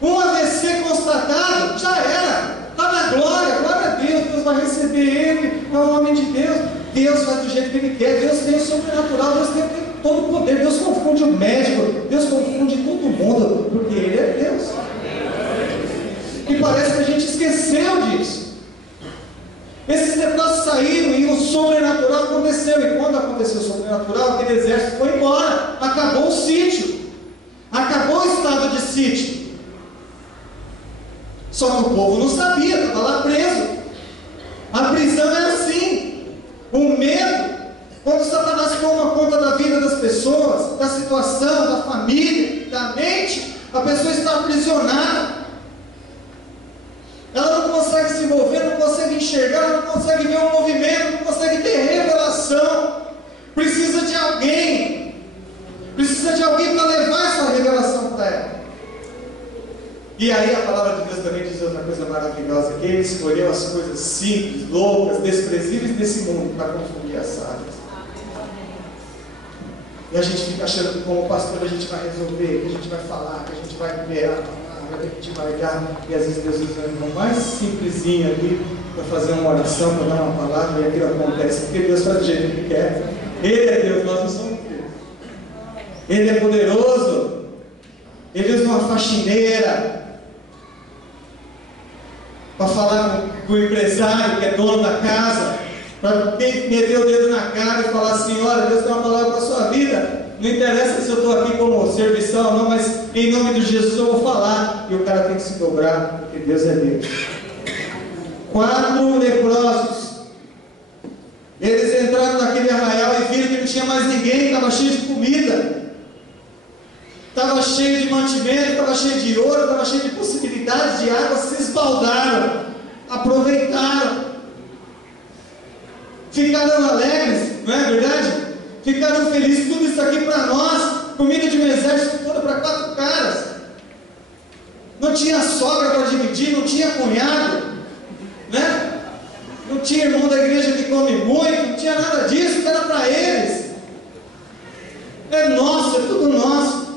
um AVC constatado, já era. Está na glória a Deus, Deus vai receber ele, é um homem de Deus. Deus faz do jeito que Ele quer, Deus tem o sobrenatural, Deus tem todo o poder, Deus confunde o médico, Deus confunde todo mundo, porque Ele é Deus. E parece que a gente esqueceu disso. Esses leprosos saíram e o sobrenatural aconteceu. E quando aconteceu o sobrenatural, aquele exército foi embora. Acabou o sítio. Acabou o estado de sítio. Só que o povo não sabia, estava lá preso. A prisão era assim. O medo, quando Satanás toma conta da vida das pessoas, da situação, da família, da mente, a pessoa está aprisionada. Ela não consegue se mover, não consegue enxergar, não consegue ver o movimento, não consegue ter revelação. Precisa de alguém para levar essa revelação para ela. E aí a palavra de Deus também diz outra coisa maravilhosa, que Ele escolheu as coisas simples, loucas, desprezíveis desse mundo para confundir as sábias. E a gente fica achando que como pastor a gente vai resolver, que a gente vai falar, que a gente vai liberar, que a gente vai dar, e às vezes Deus usa um irmão mais simplesinho ali para fazer uma oração, para dar uma palavra, e aquilo acontece, porque Deus faz do jeito que Ele quer. Ele é Deus, nós não somos Deus. Ele é poderoso. Ele usa uma faxineira para falar com o empresário que é dono da casa, para meter o dedo na cara e falar assim, olha, Deus tem uma palavra para a sua vida. Não interessa se eu estou aqui como serviçal ou não, mas em nome de Jesus eu vou falar. E o cara tem que se dobrar, porque Deus é Deus. 4 leprosos. Eles entraram naquele arraial e viram que tinha mais ninguém, estava cheio de comida, estava cheio de mantimento, estava cheio de ouro, estava cheio de possibilidades de água, se esbaldaram, aproveitaram, ficaram alegres, não é verdade? Ficaram felizes, tudo isso aqui para nós, comida de um exército todo para 4 caras, não tinha sogra para dividir, não tinha cunhado, né? Não tinha irmão da igreja que come muito, não tinha nada disso, era para eles. É nosso, é tudo nosso.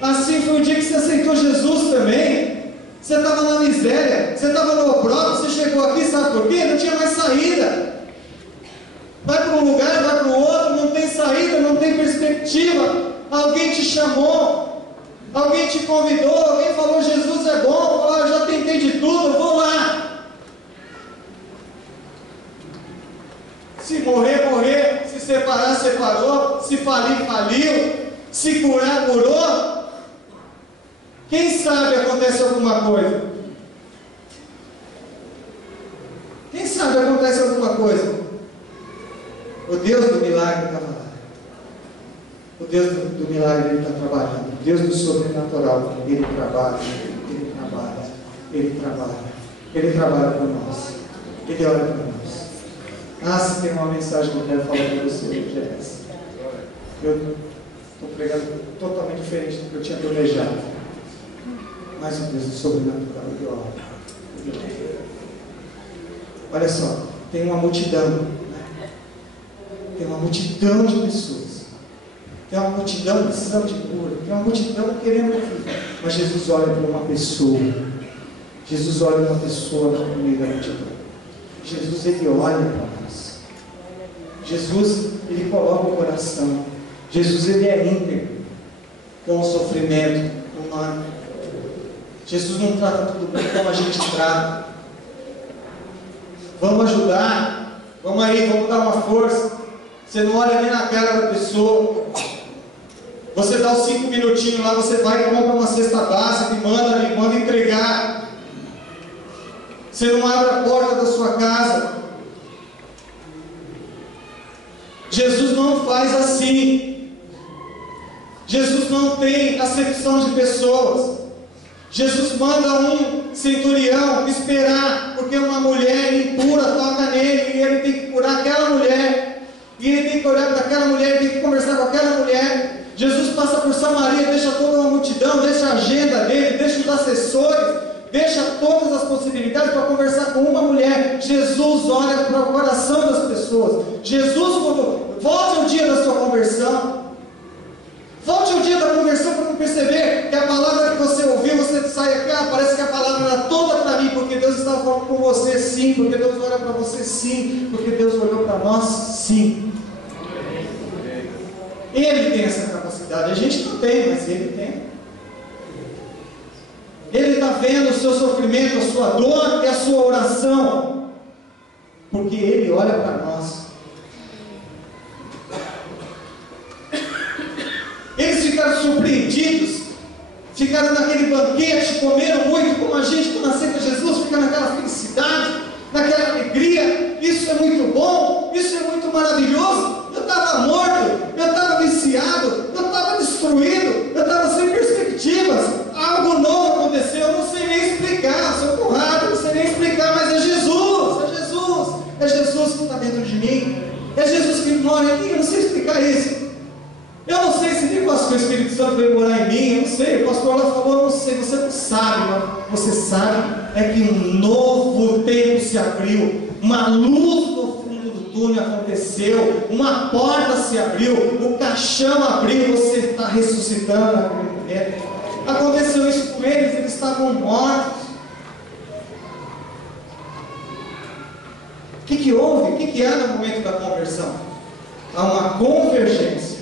Assim foi o dia que você aceitou Jesus também. Você estava na miséria, você estava no opróbrio, você chegou aqui, sabe por quê? Não tinha mais saída. Vai para um lugar, vai para o outro, não tem saída, não tem perspectiva. Alguém te chamou, alguém te convidou, alguém falou: Jesus é bom. Falou: eu já tentei de tudo, eu vou lá. Se morrer, morrer. Se separar, separou. Se falir, faliu. Se curar, curou. Quem sabe acontece alguma coisa? Quem sabe acontece alguma coisa? O Deus do milagre está lá. O Deus do milagre, Ele está trabalhando. O Deus do sobrenatural, Ele trabalha. Ele trabalha. Ele trabalha. Ele trabalha para nós. Ele olha para nós. Ah, se tem uma mensagem que eu quero falar para você, hoje é essa. Eu estou pregando totalmente diferente do que eu tinha planejado. Mas o Deus do sobrenatural, Ele olha. Olha só, tem uma multidão, né? Tem uma multidão de pessoas. Tem uma multidão precisando de cura. Tem uma multidão querendo ouvir. Mas Jesus olha para uma pessoa. Jesus olha para uma pessoa no meio da multidão. Jesus, Ele olha para nós. Jesus, Ele coloca o coração. Jesus, Ele é íntegro com o sofrimento humano. Jesus não trata tudo bem como a gente trata. Vamos ajudar. Vamos aí, vamos dar uma força. Você não olha nem na cara da pessoa. Você dá os 5 minutinhos lá, você vai e compra uma cesta básica e manda entregar. Você não abre a porta da sua casa. Jesus não faz assim. Jesus não tem acepção de pessoas. Jesus manda um centurião esperar, porque uma mulher impura toca nele e ele tem que curar aquela mulher. E ele tem que olhar para aquela mulher, ele tem que conversar com aquela mulher. Jesus passa por Samaria, deixa toda uma multidão, deixa a agenda dele, deixa os assessores, deixa todas as possibilidades para conversar com uma mulher. Jesus olha para o coração das pessoas. Jesus, volte ao dia da sua conversão. Volte ao dia da conversão para perceber que a palavra que você ouviu, você sai aqui, parece que a palavra era toda para mim, porque Deus estava falando com você sim, porque Deus olha para você sim, porque Deus olhou para nós sim. Ele tem essa capacidade, a gente não tem, mas Ele tem. Ele está vendo o seu sofrimento, a sua dor e a sua oração, porque Ele olha para nós. Eles ficaram surpreendidos, ficaram naquele banquete, comeram muito, como a gente quando aceita Jesus, fica naquela felicidade, naquela alegria. Isso é muito bom, isso é muito maravilhoso. Eu estava morto, eu estava viciado, eu estava destruído, eu estava sem perspectivas. Algo novo aconteceu, eu não sei nem explicar, sou currado, não sei nem explicar, mas é Jesus, é Jesus, é Jesus que está dentro de mim, é Jesus que mora em mim, eu não sei explicar isso. Eu não sei se depois que o Espírito Santo veio morar em mim, eu não sei, o pastor lá falou, eu não sei, você não sabe, mas você sabe, é que um novo tempo se abriu, uma luz no fundo do túnel aconteceu, uma porta se abriu, o caixão abriu, você está ressuscitando naquele momento. Aconteceu isso com eles estavam mortos. O que houve? O que há no momento da conversão? Há uma convergência.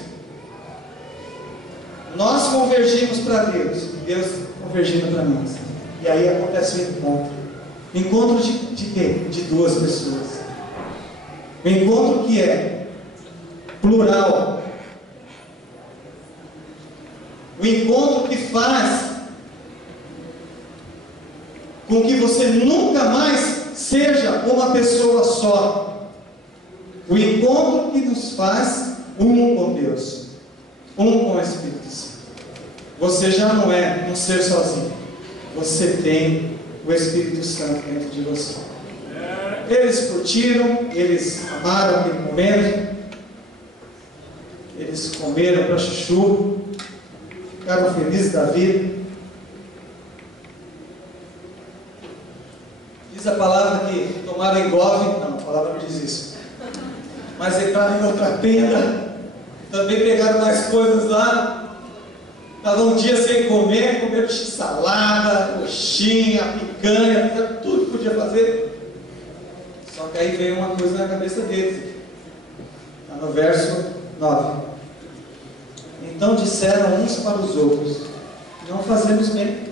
Nós convergimos para Deus, e Deus convergindo para nós. E aí acontece o encontro. Encontro de quê? De duas pessoas. O encontro que é plural. O encontro que faz com que você nunca mais seja uma pessoa só. O encontro que nos faz um com Deus, um com o Espírito Santo. Você já não é um ser sozinho. Você tem o Espírito Santo dentro de você. Eles curtiram, eles amaram aquele momento, eles comeram para chuchu, ficaram felizes da vida. Diz a palavra que tomaram engove, não, a palavra não diz isso, mas entraram em outra tenda, também pegaram mais coisas lá. Estavam um dia sem comer, comeram salada, coxinha, picanha, fizeram tudo que podia fazer. Só que aí veio uma coisa na cabeça deles. Está no verso 9. Então disseram uns para os outros: não fazemos bem.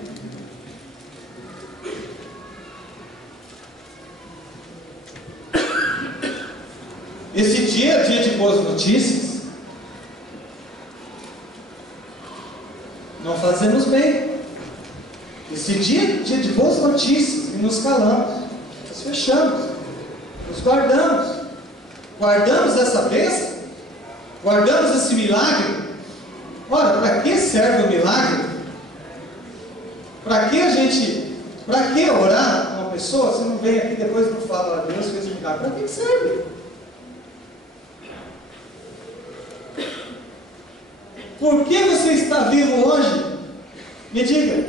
Esse dia é dia de boas notícias. Não fazemos bem. Esse dia é dia de boas notícias. E nos calamos, nos fechamos, nos guardamos. Guardamos essa bênção? Guardamos esse milagre? Ora, para que serve o milagre? Para que orar com uma pessoa? Você não vem aqui depois e não fala, Deus fez um milagre. Para que serve? Por que você está vivo hoje? Me diga.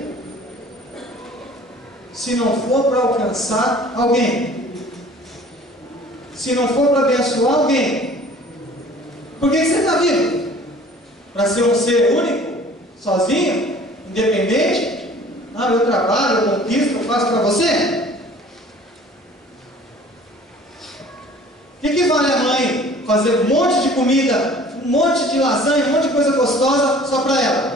Se não for para alcançar alguém, se não for para abençoar alguém, por que você está vivo? Para ser um ser único, sozinho, independente? Ah, eu trabalho, eu conquisto, eu faço para você? O que vale a mãe fazer um monte de comida, um monte de lasanha, um monte de coisa gostosa só para ela?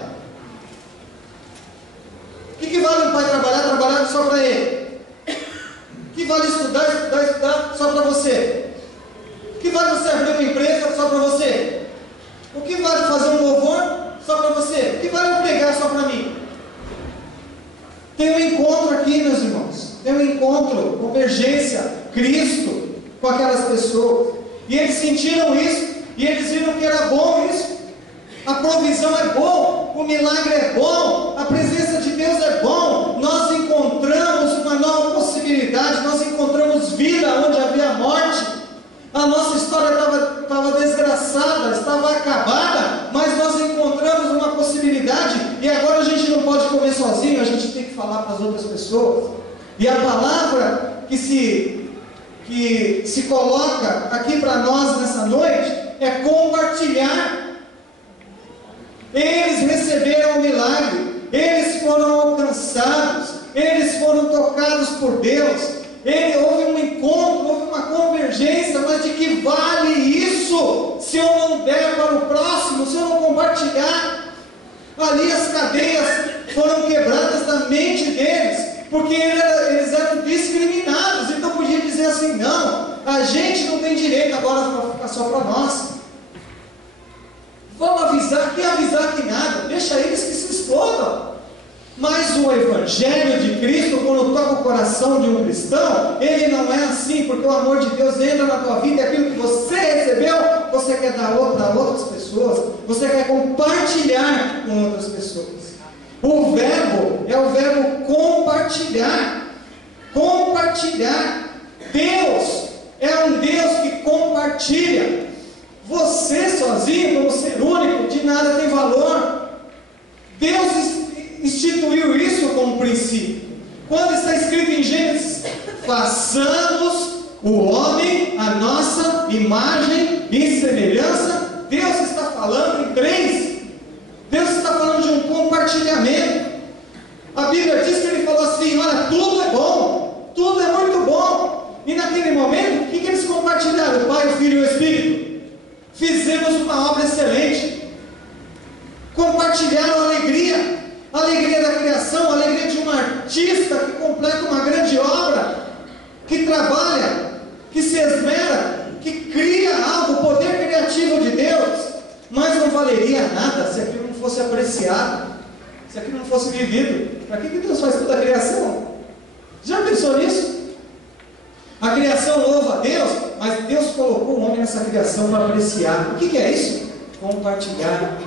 O que vale um pai trabalhar só para ele? O que vale estudar só para você? O que vale você abrir uma empresa só para você? O que vale fazer um louvor só para você? O que vale pregar só para mim? Tem um encontro aqui, meus irmãos. Tem um encontro, convergência, Cristo com aquelas pessoas. E eles sentiram isso. E eles viram que era bom isso. A provisão é bom, o milagre é bom, a presença de Deus é bom. Nós encontramos uma nova possibilidade, nós encontramos vida onde havia morte. A nossa história estava desgraçada, estava acabada, mas nós encontramos uma possibilidade. E agora a gente não pode comer sozinho, a gente tem que falar para as outras pessoas. E a palavra que se coloca aqui para nós nessa noite é compartilhar. Eles receberam o milagre, eles foram alcançados, eles foram tocados por Deus. Houve um encontro, houve uma convergência, mas de que vale isso se eu não der para o próximo, se eu não compartilhar? Ali as cadeias foram quebradas da mente deles, porque eles eram discriminados. Então podia dizer assim: não, a gente não tem direito agora para ficar só para nós. Vamos avisar, quem avisar que nada, deixa eles que se explodam. Mas o Evangelho de Cristo, quando toca o coração de um cristão, ele não é assim, porque o amor de Deus entra na tua vida e aquilo que você recebeu, você quer dar para outras pessoas, você quer compartilhar com outras pessoas. O verbo é o verbo compartilhar. Compartilhar. Deus é um Deus que compartilha. Você sozinho, como ser único, de nada tem valor. Deus instituiu isso como princípio. Quando está escrito em Gênesis: façamos o homem a nossa imagem e semelhança, Deus está falando em três. Deus está falando de um compartilhamento. A Bíblia diz que ele falou assim: olha, tudo é bom, tudo é muito bom. E naquele momento, o que eles compartilharam? O Pai, o Filho e o Espírito. Fizemos uma obra excelente. Compartilharam a alegria da criação, a alegria de um artista que completa uma grande obra, que trabalha, que se esmera, que cria algo, o poder criativo de Deus. Mas não valeria nada se aquilo não fosse apreciado, se aquilo não fosse vivido. Para que Deus faz toda a criação? Já pensou nisso? A criação louva a Deus, mas Deus colocou o homem nessa criação para apreciar. O que é isso? compartilhar.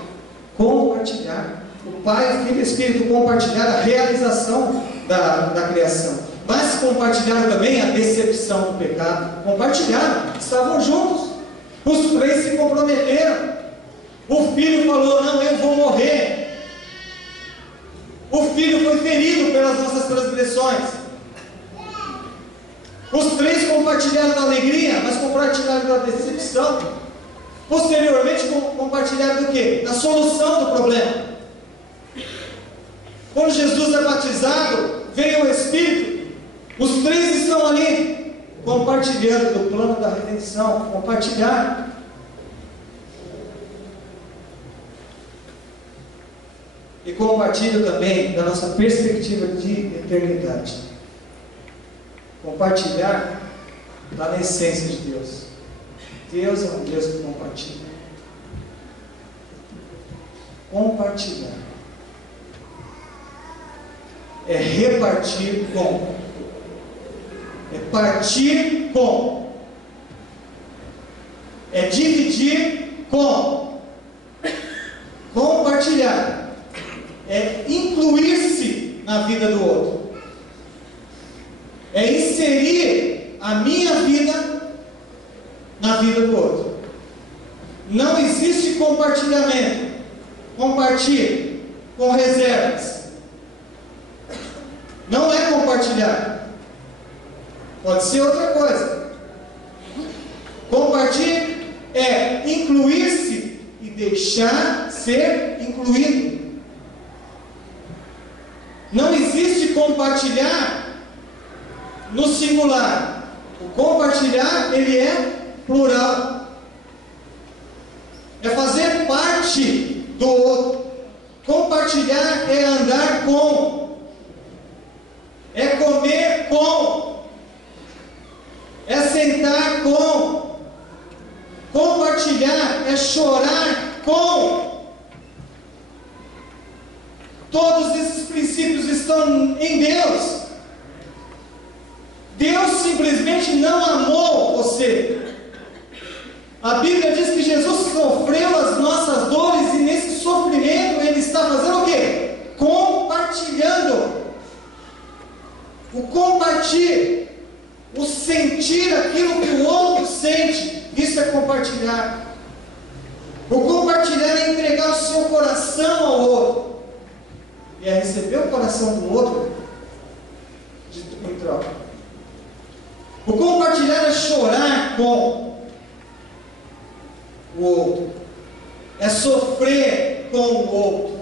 Compartilhar. O Pai, o Filho e o Espírito compartilharam a realização da criação. Mas compartilharam também a decepção do pecado. Compartilharam, estavam juntos. Os três se comprometeram. O filho falou: não, eu vou morrer. O filho foi ferido pelas nossas transgressões. Os três compartilharam da alegria, mas compartilharam da decepção. Posteriormente compartilharam do quê? Da solução do problema. Quando Jesus é batizado, veio o Espírito. Os três estão ali compartilhando do plano da redenção. Compartilhar. E compartilho também da nossa perspectiva de eternidade. Compartilhar está na essência de Deus. Deus é um Deus que compartilha. Compartilhar é repartir com, é partir com, é dividir com. Compartilhar é incluir-se na vida do outro, é inserir a minha vida na vida do outro. Não existe compartilhamento. Compartilhe com reservas. Não é compartilhar. Pode ser outra coisa. Compartilhe é incluir-se e deixar ser incluído. Não existe compartilhar no singular. O compartilhar, ele é plural. É fazer parte do outro. Compartilhar é andar com, é comer com, é sentar com. Compartilhar é chorar com. Todos esses princípios estão em Deus. Deus simplesmente não amou você. A Bíblia diz que Jesus sofreu as nossas dores e nesse sofrimento Ele está fazendo o quê? Compartilhando. O compartilhar, o sentir aquilo que o outro sente, isso é compartilhar. O compartilhar é entregar o seu coração ao outro. E é receber o coração do outro em troca. O compartilhar é chorar com o outro, é sofrer com o outro,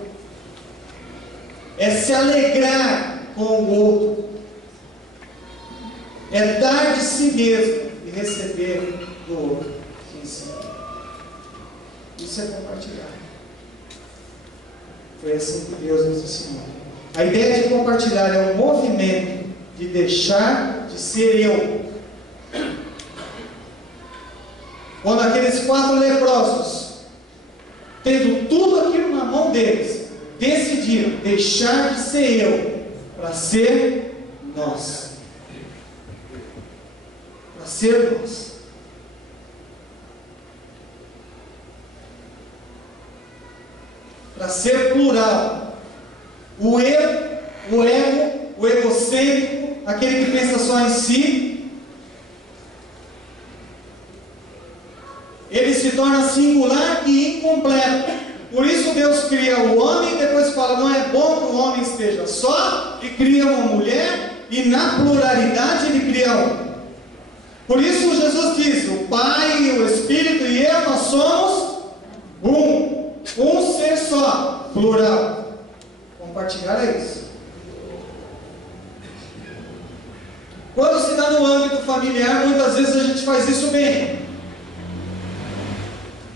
é se alegrar com o outro, é dar de si mesmo e receber do outro. Isso é compartilhar. Foi assim que Deus nos ensinou. A ideia de compartilhar é um movimento de deixar de ser eu. Quando aqueles 4 leprosos, tendo tudo aquilo na mão deles, decidiram deixar de ser eu para ser nós. Para ser nós. Para ser plural. O eu, o ego, o egocêntrico, aquele que pensa só em si, ele se torna singular e incompleto. Por isso Deus cria o homem e depois fala: não é bom que o homem esteja só, e cria uma mulher, e na pluralidade ele cria um. Por isso Jesus diz: o Pai, o Espírito e eu, nós somos um ser só, plural. Compartilhar é isso. Quando se dá no âmbito familiar, muitas vezes a gente faz isso bem.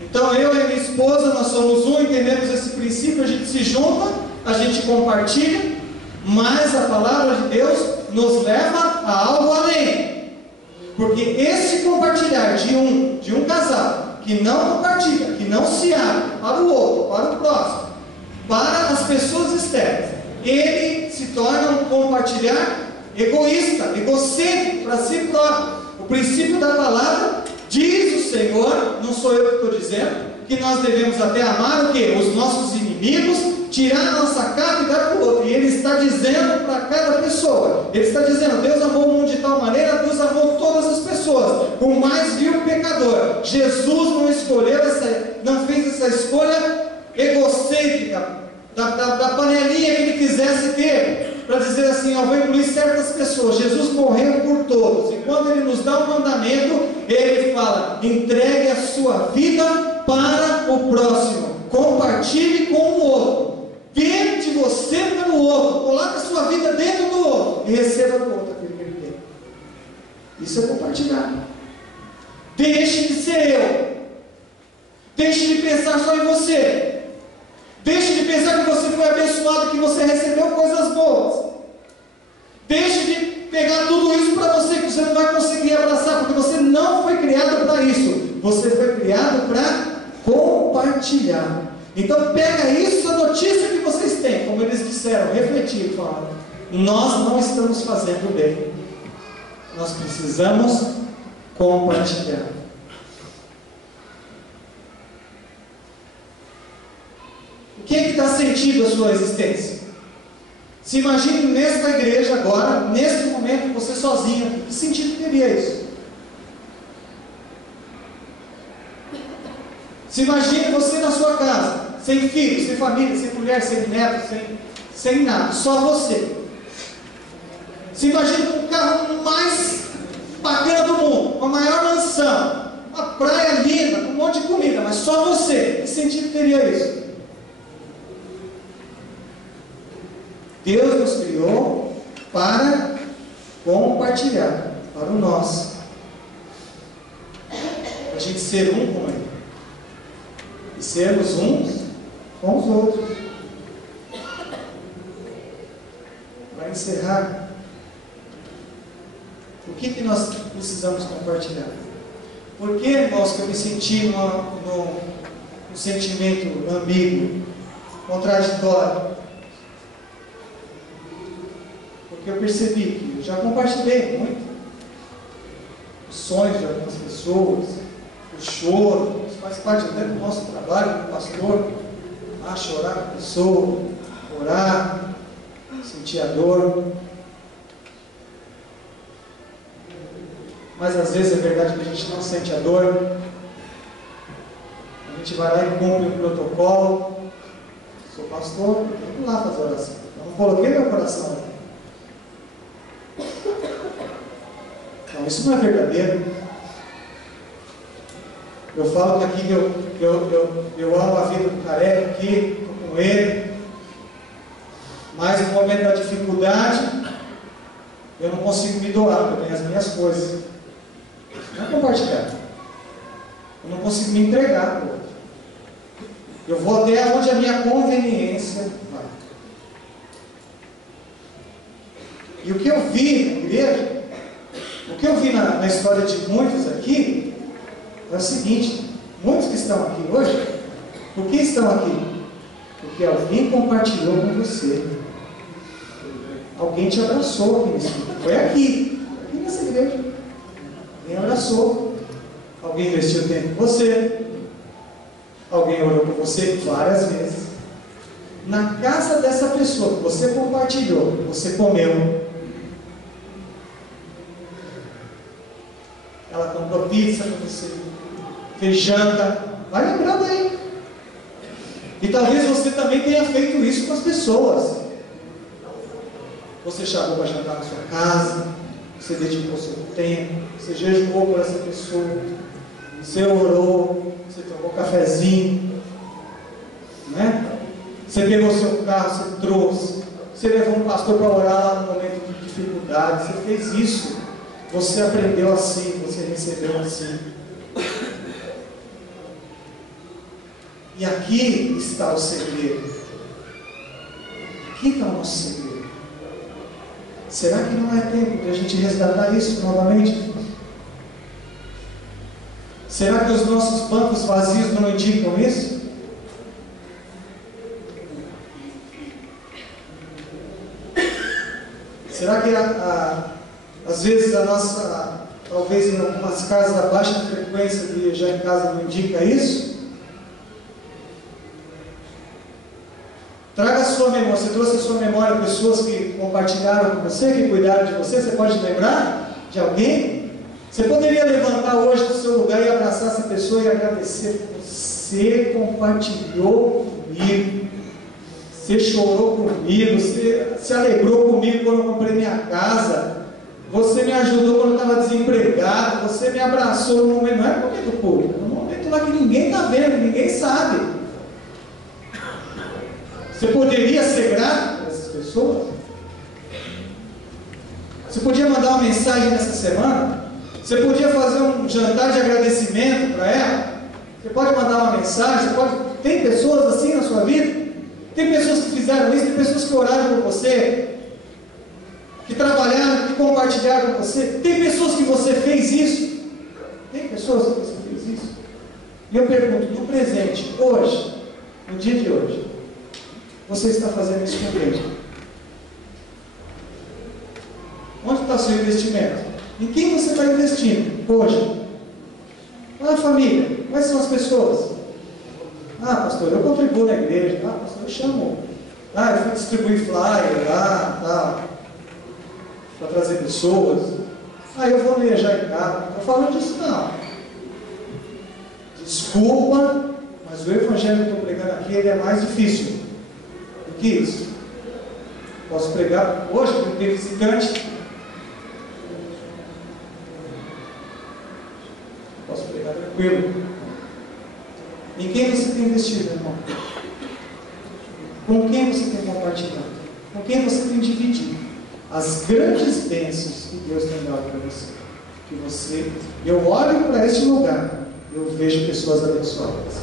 Então eu e minha esposa, nós somos um, entendemos esse princípio, a gente se junta, a gente compartilha, mas a palavra de Deus nos leva a algo além. Porque esse compartilhar de um casal que não compartilha, que não se abre para o outro, para o próximo, para as pessoas externas, ele se torna um compartilhar egoísta, egocêntrico, para si próprio. O princípio da palavra Diz o Senhor, não sou eu que estou dizendo, que nós devemos até amar o quê? Os nossos inimigos, tirar a nossa capa e dar para o outro. E Ele está dizendo para cada pessoa, Ele está dizendo, Deus amou o mundo de tal maneira, Deus amou todas as pessoas, o mais vil pecador. Jesus não escolheu não fez essa escolha egocêntrica, da panelinha que Ele quisesse ter, para dizer assim, ó, vou incluir certas pessoas. Jesus morreu por todos, e quando Ele nos dá um mandamento, Ele fala, entregue a sua vida para o próximo, compartilhe com o outro, dê de você pelo outro, coloque a sua vida dentro do outro, e receba do outro aquilo que Ele tem. Isso é compartilhar. Deixe de ser eu, deixe de pensar só em você, deixe de pensar que você foi abençoado, que você recebeu coisas boas. Deixe de pegar tudo isso para você, que você não vai conseguir abraçar, porque você não foi criado para isso. Você foi criado para compartilhar. Então pega isso, a notícia que vocês têm, como eles disseram, refletir, falaram, nós não estamos fazendo bem. Nós precisamos compartilhar. O que é que dá sentido à sua existência? Se imagine nesta igreja agora, neste momento, você sozinho. Que sentido teria isso? Se imagine você na sua casa, sem filhos, sem família, sem mulher, sem neto, sem nada, só você. Se imagine com o carro mais bacana do mundo, com a maior mansão, uma praia linda, com um monte de comida, mas só você. Que sentido teria isso? Deus nos criou para compartilhar, para o nós, para a gente ser um com Ele e sermos uns com os outros. Para encerrar, o que nós precisamos compartilhar? Por que, irmãos, que eu me senti num sentimento ambíguo, contraditório? Porque eu percebi que eu já compartilhei muito os sonhos de algumas pessoas, o choro, isso faz parte até do nosso trabalho como pastor, chorar com a pessoa, orar, sentir a dor. Mas às vezes é verdade que a gente não sente a dor, a gente vai lá e cumpre um protocolo. Sou pastor, eu tenho que ir lá fazer oração, eu não coloquei meu coração ali. Não, isso não é verdadeiro. Eu falo que aqui eu amo a vida do Careca aqui, estou com ele, mas no momento da dificuldade eu não consigo me doar, porque eu tenho as minhas coisas. Não é compartilhar. Eu não consigo me entregar para o outro. Eu vou até onde a minha conveniência vai. E o que eu vi na igreja, o que eu vi na história de muitos aqui, é o seguinte: muitos que estão aqui hoje, por que estão aqui? Porque alguém compartilhou com você. Alguém te abraçou aqui nesse grupo. Foi aqui nessa igreja. Alguém abraçou. Alguém investiu tempo com você. Alguém orou por você várias vezes. Na casa dessa pessoa que você compartilhou, você comeu. Ela comprou pizza para você, fez janta. Vai lembrando aí. E talvez você também tenha feito isso com as pessoas. Você chamou para jantar na sua casa, você dedicou seu tempo, você jejuou por essa pessoa, você orou, você tomou cafezinho, né? Você pegou seu carro, você trouxe, você levou um pastor para orar lá no momento de dificuldade, você fez isso, você aprendeu assim, você recebeu assim. E aqui está o segredo. Aqui está o nosso segredo. Será que não é tempo de a gente resgatar isso novamente? Será que os nossos bancos vazios não indicam isso? Será que às vezes talvez em algumas casas a baixa frequência de já em casa não indica isso. Traga a sua memória, você trouxe a sua memória pessoas que compartilharam com você, que cuidaram de você, você pode lembrar de alguém? Você poderia levantar hoje do seu lugar e abraçar essa pessoa e agradecer. Você compartilhou comigo, você chorou comigo, você se alegrou comigo quando eu comprei minha casa, você me ajudou quando eu estava desempregado, você me abraçou no momento, não é no momento público, no momento lá que ninguém está vendo, ninguém sabe. Você poderia ser grato para essas pessoas? Você podia mandar uma mensagem nessa semana? Você podia fazer um jantar de agradecimento para ela? Você pode mandar uma mensagem? Tem pessoas assim na sua vida? Tem pessoas que fizeram isso? Tem pessoas que oraram por você? Que trabalharam, que compartilharam com você? Tem pessoas que você fez isso? Tem pessoas que você fez isso? E eu pergunto, no presente, hoje, no dia de hoje, você está fazendo isso com Deus? Onde está seu investimento? Em quem você está investindo hoje? Ah, família, quais são as pessoas? Ah, pastor, eu contribuo na igreja. Ah, pastor, eu chamo. Ah, eu fui distribuir flyer lá, tá, para trazer pessoas. Ah, eu vou viajar em casa. Não estou falando disso não. Desculpa, mas o evangelho que eu estou pregando aqui, ele é mais difícil do que isso. Posso pregar hoje, porque tem visitante. Posso pregar tranquilo. Em quem você tem investido, irmão? Com quem você tem compartilhado? Com quem você tem dividido as grandes bênçãos que Deus tem dado para você? Eu olho para este lugar, eu vejo pessoas abençoadas.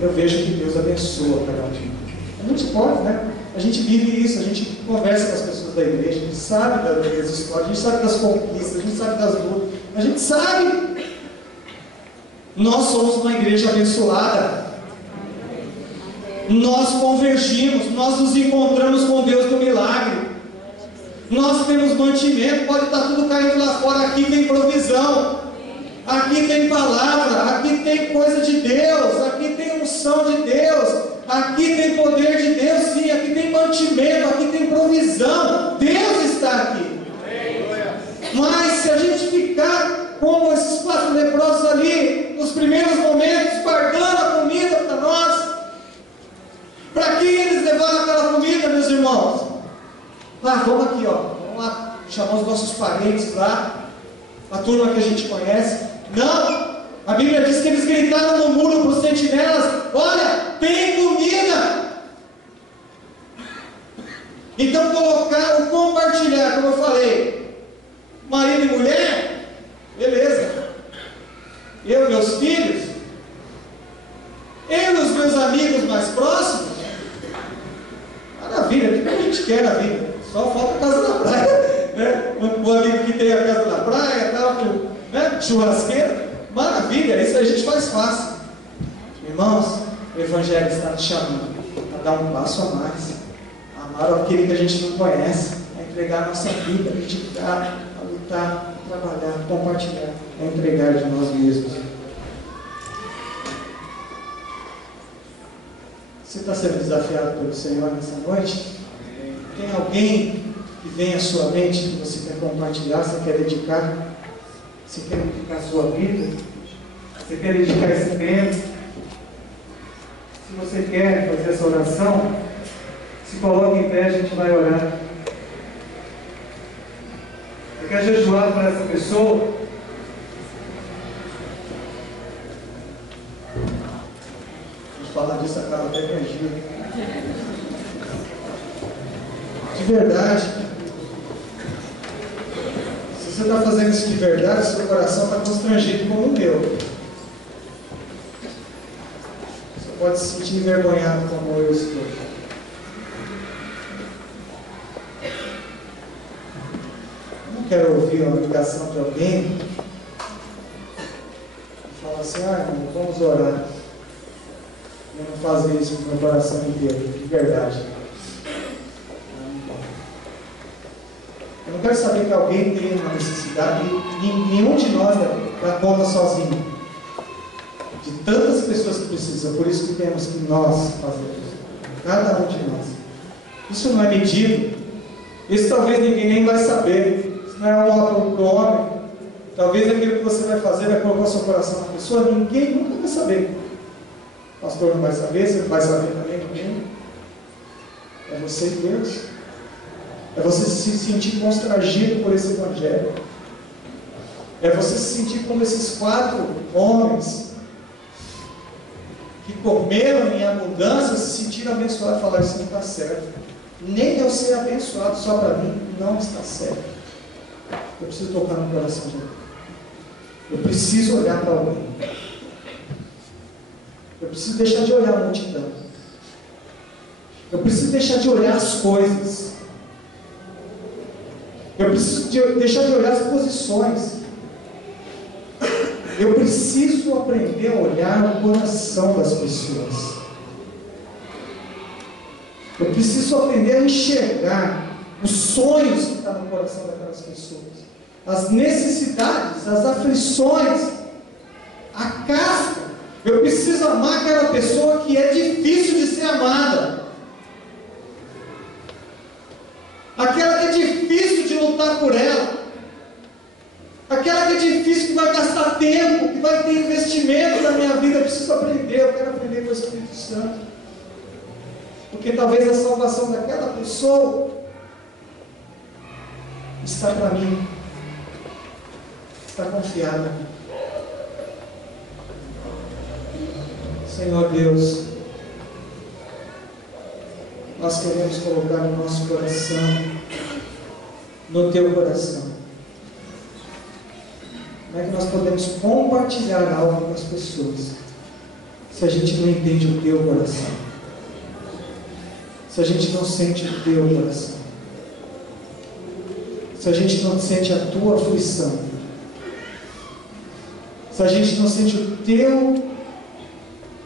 Eu vejo que Deus abençoa cada um de nós. A gente pode, né? A gente vive isso, a gente conversa com as pessoas da igreja, a gente sabe das histórias, a gente sabe das conquistas, a gente sabe das lutas, a gente sabe. Nós somos uma igreja abençoada. Nós convergimos, nós nos encontramos com Deus do milagre. Nós temos mantimento, pode estar tudo caindo lá fora, aqui tem provisão, aqui tem palavra, aqui tem coisa de Deus, aqui tem unção de Deus, aqui tem poder de Deus, sim, aqui tem mantimento, aqui tem provisão. Deus está aqui. Mas se a gente ficar como esses 4 leprosos ali, nos primeiros momentos, guardando a comida para nós, para que eles levaram aquela comida, meus irmãos? Ah, vamos aqui, ó, vamos lá chamar os nossos parentes lá, a turma que a gente conhece. Não, a Bíblia diz que eles gritaram no muro para os sentinelas: olha, tem comida. Então colocar o compartilhar, como eu falei, marido e mulher, beleza. Eu e meus filhos, eu e os meus amigos mais próximos, maravilha, o que a gente quer na vida? Só falta a casa na praia, né? O amigo que tem a casa na praia, tal, né? Churrasqueira, maravilha, isso a gente faz fácil. Irmãos, o Evangelho está nos chamando a dar um passo a mais, a amar aquele que a gente não conhece, a entregar a nossa vida, a dedicar, a lutar, a trabalhar, a compartilhar, a entregar de nós mesmos. Você está sendo desafiado pelo Senhor nessa noite? Tem alguém que vem à sua mente que você quer compartilhar, você quer dedicar? Você quer dedicar a sua vida? Você quer dedicar esse tempo? Se você quer fazer essa oração, se coloque em pé, a gente vai orar. Você quer jejuar para essa pessoa? Falar disso acaba até reagindo. De verdade. Se você está fazendo isso de verdade, seu coração está constrangido como o meu. Você pode se sentir envergonhado como eu estou. Eu não quero ouvir uma ligação de alguém e falar assim: ah, irmão, vamos orar. Eu não fazer isso com o meu coração inteiro, de verdade. Eu não quero saber que alguém tem uma necessidade, e nenhum de nós dá conta sozinho de tantas pessoas que precisam. Por isso que temos que nós fazermos, cada um de nós. Isso não é medido. Isso talvez ninguém nem vai saber. Isso não é um ato do homem. Talvez aquilo que você vai fazer vai colocar o seu coração na pessoa. Ninguém nunca vai saber. O pastor não vai saber, você não vai saber também, ninguém. É você e Deus. É você se sentir constrangido por esse evangelho. É você se sentir como esses 4 homens que comeram em abundância, se sentiram abençoados e falaram: isso não está certo. Nem eu ser abençoado só para mim não está certo. Eu preciso tocar no coração de alguém. Eu preciso olhar para alguém. Eu preciso deixar de olhar a multidão. Eu preciso deixar de olhar as coisas. Eu preciso deixar de olhar as posições. Eu preciso aprender a olhar o coração das pessoas. Eu preciso aprender a enxergar os sonhos que estão no coração daquelas pessoas, as necessidades, as aflições, a casca. Eu preciso amar aquela pessoa que é difícil de ser amada, aquela que é difícil de lutar por ela, aquela que é difícil, que vai gastar tempo, que vai ter investimento na minha vida. Eu preciso aprender, eu quero aprender com o Espírito Santo. Porque talvez a salvação daquela pessoa está para mim, está confiada. Senhor Deus, nós queremos colocar no nosso coração, no Teu coração. Como é que nós podemos compartilhar algo com as pessoas, se a gente não entende o Teu coração? Se a gente não sente o Teu coração, se a gente não sente a Tua aflição, se a gente não sente o Teu,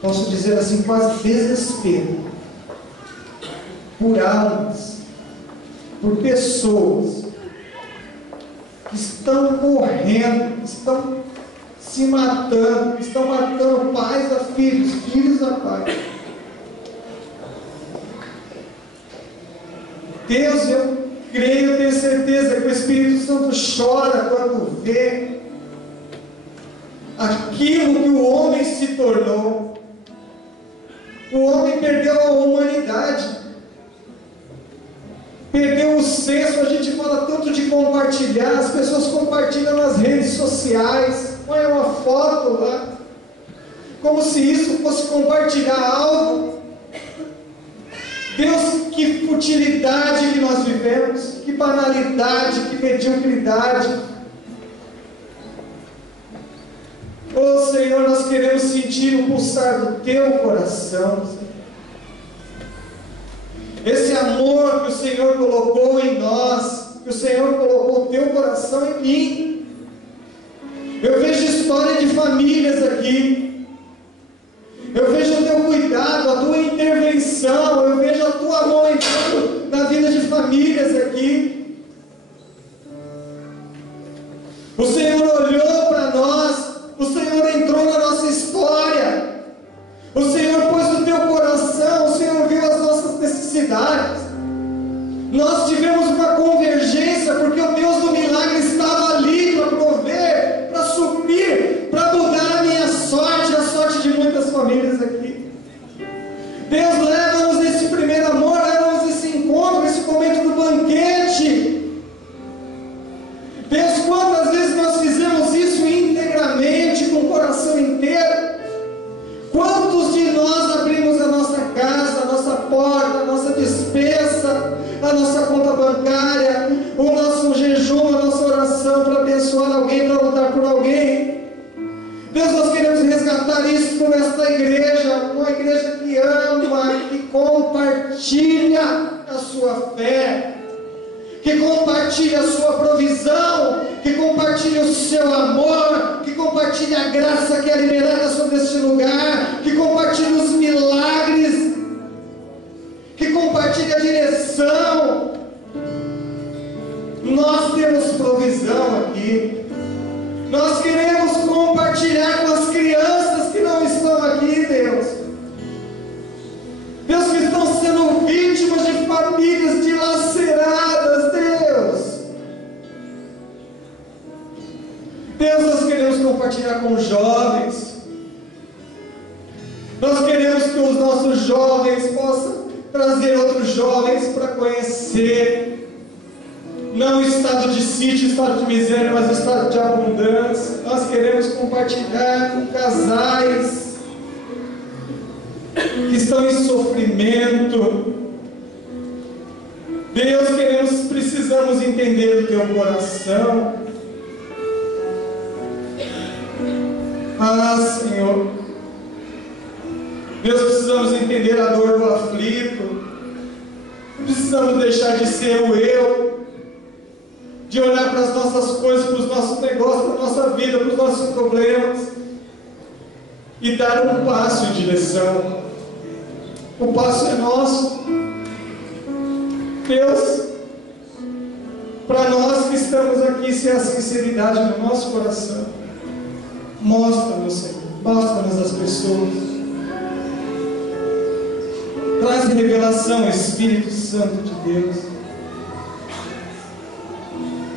posso dizer assim, quase desespero, por almas, por pessoas que estão morrendo, que estão se matando, que estão matando pais a filhos, filhos a pais. Deus, eu creio, eu tenho certeza que o Espírito Santo chora quando vê aquilo que o homem se tornou. O homem perdeu a humanidade, perdeu o senso. A gente fala tanto de compartilhar, as pessoas compartilham nas redes sociais, põe uma foto lá, como se isso fosse compartilhar algo. Deus, que futilidade que nós vivemos, que banalidade, que mediocridade. Oh Senhor, nós queremos sentir o pulsar do Teu coração, esse amor que o Senhor colocou em nós, que o Senhor colocou o Teu coração em mim. Eu vejo história de famílias aqui, eu vejo o Teu cuidado, a Tua intervenção, eu vejo a Tua mão entrando na vida de famílias aqui. O Senhor olhou para nós, o Senhor entrou na nossa história, o Senhor pôs no Teu coração, o Senhor viu as nossas necessidades. Nós tivemos uma convergência, porque o Deus do milagre estava ali para prover, para suprir, para mudar a minha sorte, a sorte de muitas famílias aqui. Deus, leva-nos nesse primeiro amor, leva-nos nesse encontro, nesse momento do banquete. Deus, quantas vezes nós fizemos isso integramente, com o coração inteiro? Quantos de nós abrimos a nossa casa, a nossa porta, a nossa despensa, a nossa conta bancária, o nosso jejum, a nossa oração para abençoar alguém, para lutar por alguém? Deus, nós queremos resgatar isso por esta igreja, uma igreja que ama, que compartilha a sua fé, que compartilha a sua provisão, que compartilha o seu amor, que compartilha a graça que é liberada sobre este lugar, que compartilha os milagres, que compartilha a direção. Nós com jovens. Nós queremos que os nossos jovens possam trazer outros jovens para conhecer, não o estado de sítio, estado de miséria, mas o estado de abundância. Nós queremos compartilhar com casais que estão em sofrimento. Deus, precisamos entender o teu coração. Senhor, Deus, precisamos entender a dor do aflito. Precisamos deixar de ser o eu, de olhar para as nossas coisas, para os nossos negócios, para a nossa vida, para os nossos problemas, e dar um passo em direção. O passo é nosso. Deus, para nós que estamos aqui, se há sinceridade no nosso coração, mostra-nos, Senhor, mostra-nos as pessoas. Traz revelação, Espírito Santo de Deus.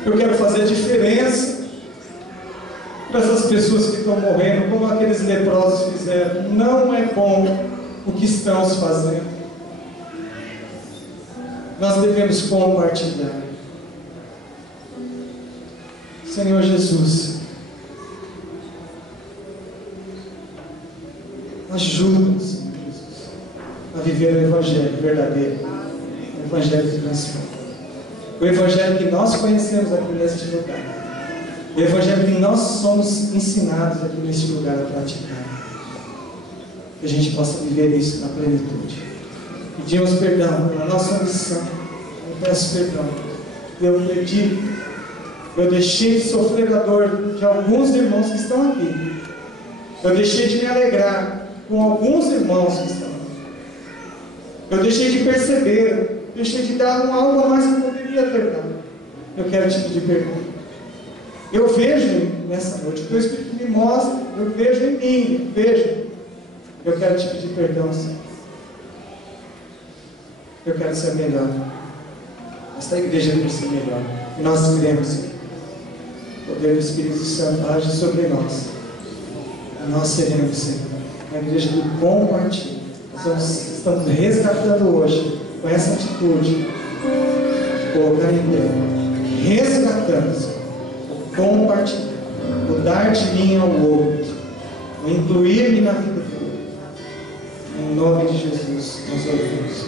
Eu quero fazer diferença para essas pessoas que estão morrendo, como aqueles leprosos fizeram. Não é bom o que estamos fazendo. Nós devemos compartilhar. Senhor Jesus, ajuda-nos, Senhor Jesus, a viver o Evangelho verdadeiro, o Evangelho que transforma, o Evangelho que nós conhecemos aqui neste lugar, o Evangelho que nós somos ensinados aqui neste lugar a praticar. Que a gente possa viver isso na plenitude. Pedimos perdão pela nossa missão. Eu peço perdão. Eu perdi, eu deixei de sofrer a dor de alguns irmãos que estão aqui. Eu deixei de me alegrar com alguns irmãos que estão aqui. Eu deixei de perceber, deixei de dar algo a mais que eu poderia ter dado. Eu quero te pedir perdão. Eu vejo nessa noite, o teu Espírito me mostra, eu vejo em mim, eu vejo. Eu quero te pedir perdão, Senhor. Eu quero ser melhor. Esta igreja quer ser melhor. E nós queremos, Senhor. O poder do Espírito Santo age sobre nós. E nós seremos, Senhor, a igreja do compartilho. Nós estamos resgatando hoje, com essa atitude, de colocar em pé, resgatando, Senhor, o compartilhar, o dar de mim ao outro, o incluir-me na vida do outro. Em nome de Jesus, nós oramos.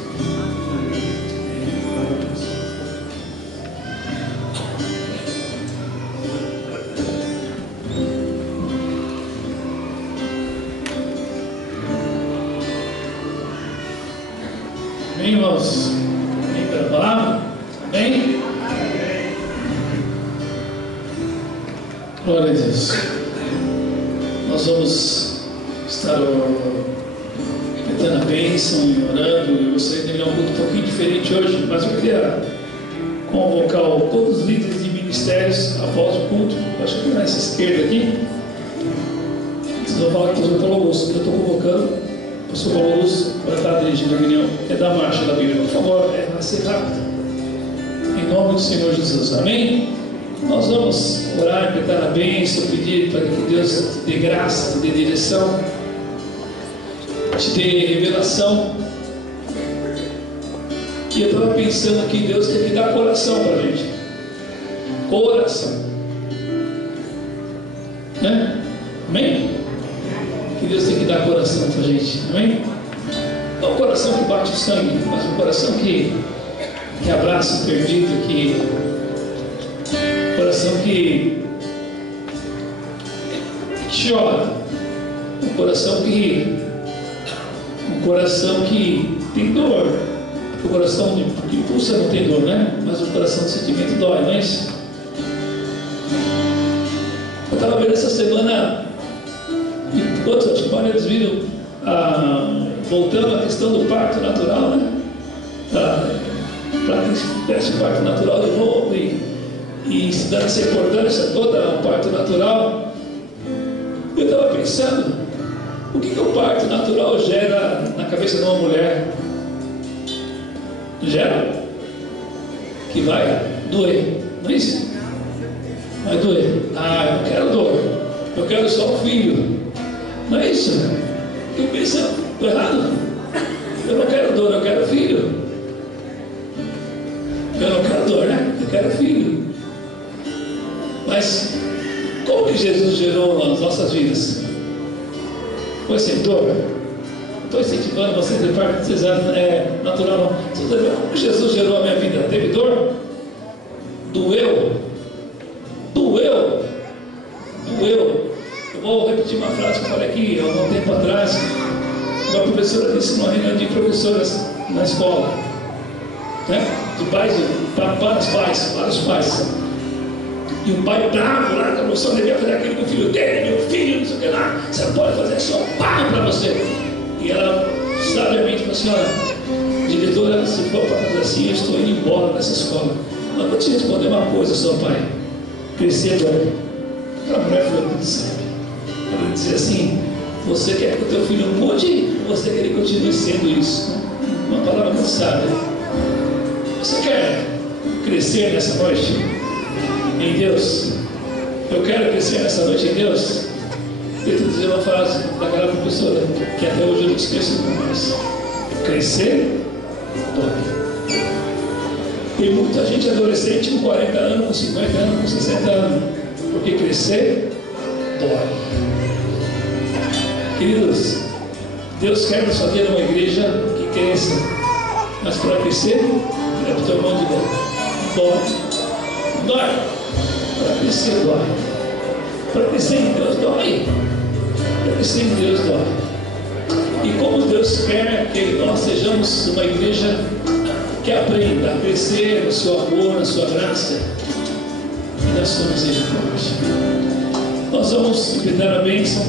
Amém, irmãos? Amém pela palavra? Amém? Glória a Deus. Nós vamos estar pedindo a bênção e orando. Eu gostaria de ter um culto um pouquinho diferente hoje, mas eu queria convocar todos os líderes de ministérios após o culto. Acho que nessa esquerda aqui. Vocês vão falar com o pastor Paulo Augusto. Eu estou convocando o pastor Paulo Augusto para estar dirigindo a reunião. É da marcha da Bíblia. Por favor, vai ser rápido. Em nome do Senhor Jesus. Amém? Nós vamos orar, pedir a bênção, pedir para que Deus te dê graça, te dê direção, te dê revelação. E eu estava pensando que Deus tem que dar coração para a gente. Coração. Né? Amém? Que Deus tem que dar coração para a gente. Amém? Não um coração que bate o sangue, mas um coração que abraça o perdido, coração que chora, um coração que tem dor. O coração que pulsa não tem dor, né? Mas o coração de sentimento dói, não é isso? Eu estava vendo essa semana, e outros, acho que vários viram, voltando à questão do parto natural, né? Para que se tivesse o parto natural de novo e se dando essa importância toda ao parto natural. Eu estava pensando, o que o parto natural gera na cabeça de uma mulher? Gera que vai doer, não é isso? Vai doer. Eu não quero dor. eu quero só um filho. Não é isso? Eu penso, estou errado? Eu não quero dor, eu quero filho. Eu não quero dor, né? Eu quero filho. Mas como que Jesus gerou as nossas vidas? Foi sem dor? Estou incentivando vocês de parte de vocês, é natural não. Como Jesus gerou a minha vida? Teve dor? Doeu? Doeu? Doeu? Eu vou repetir uma frase que eu falei aqui há algum tempo atrás. Uma professora disse numa reunião de professoras na escola, né? De pais, para os pais. E o pai bravo lá, a professora devia fazer aquilo com o filho dele, meu filho, não sei o que lá, você não pode fazer, só pago para você. E ela sabiamente falou assim: olha, diretora, se for para fazer assim, eu estou indo embora dessa escola. Mas vou te responder uma coisa, seu pai, crescer dói. A mulher falou tudo certo. Ela dizia assim: você quer que o teu filho mude ou você quer que ele continue sendo isso? Uma palavra muito sábia. Você quer crescer nessa noite em Deus? Eu quero crescer nessa noite em Deus. Eu vou dizer uma frase daquela professora que até hoje eu não esqueço nunca mais: crescer dói. Tem muita gente adolescente com 40 anos, com 50 anos, com 60 anos, porque crescer dói. Queridos, Deus quer nos fazer uma igreja que cresça, mas para crescer é para o teu mão de Deus. Dói. Para crescer dói. Para crescer em Deus dói. Para crescer em Deus dói. E como Deus quer que nós sejamos uma igreja que aprenda a crescer no seu amor, na sua graça e na sua misericórdia. Nós vamos pedir a bênção.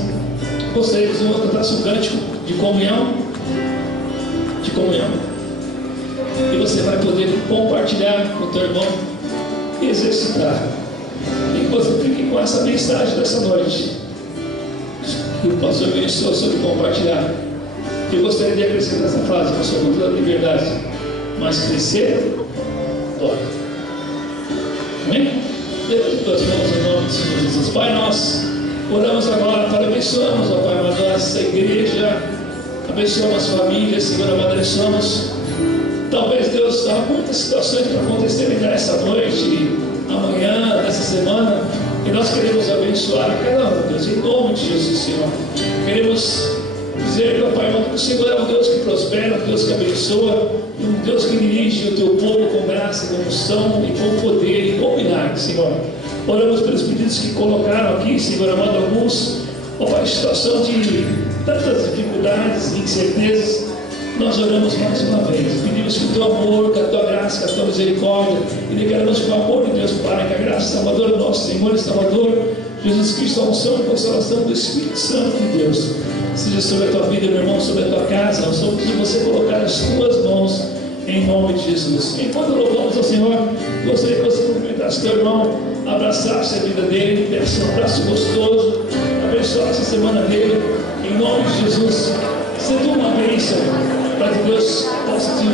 Gostaria que o Senhor cantasse um cântico de comunhão. De comunhão. E você vai poder compartilhar com o teu irmão e exercitar. E que você fique com essa mensagem dessa noite. E o pastor mencionou sobre compartilhar. Eu gostaria de acrescentar essa frase, pastor, com toda a liberdade. Mas crescer dói. Amém? Deus das mãos em nome do Senhor Jesus. Pai, nós oramos agora, Pai, abençoamos, ó Pai, amado, essa igreja, abençoamos as famílias, Senhor, abençoamos. Talvez, Deus, há muitas situações para acontecerem nessa noite, amanhã, nessa semana, e nós queremos abençoar a cada um, Deus, em nome de Jesus, Senhor. Queremos dizer, ó Pai, que o Senhor é um Deus que prospera, um Deus que abençoa, um Deus que dirige o teu povo com graça, com unção e com poder e com milagre, Senhor. Oramos pelos pedidos que colocaram aqui, Senhor, amado, alguns, ó Pai, situação de tantas dificuldades e incertezas. Nós oramos mais uma vez, pedimos que o teu amor, que a tua graça, que a tua misericórdia, e declaramos com o amor de Deus Pai, que a graça salvadora do nosso Senhor e Salvador Jesus Cristo, a unção e consolação do Espírito Santo de Deus seja sobre a tua vida, meu irmão, sobre a tua casa, a unção que você colocar as tuas mãos em nome de Jesus. Enquanto louvamos ao Senhor, gostaria que você cumprimentasse teu irmão, abraçasse a vida dele, desse um abraço gostoso, abençoasse a semana dele, em nome de Jesus. Seja uma bênção para que Deus possa te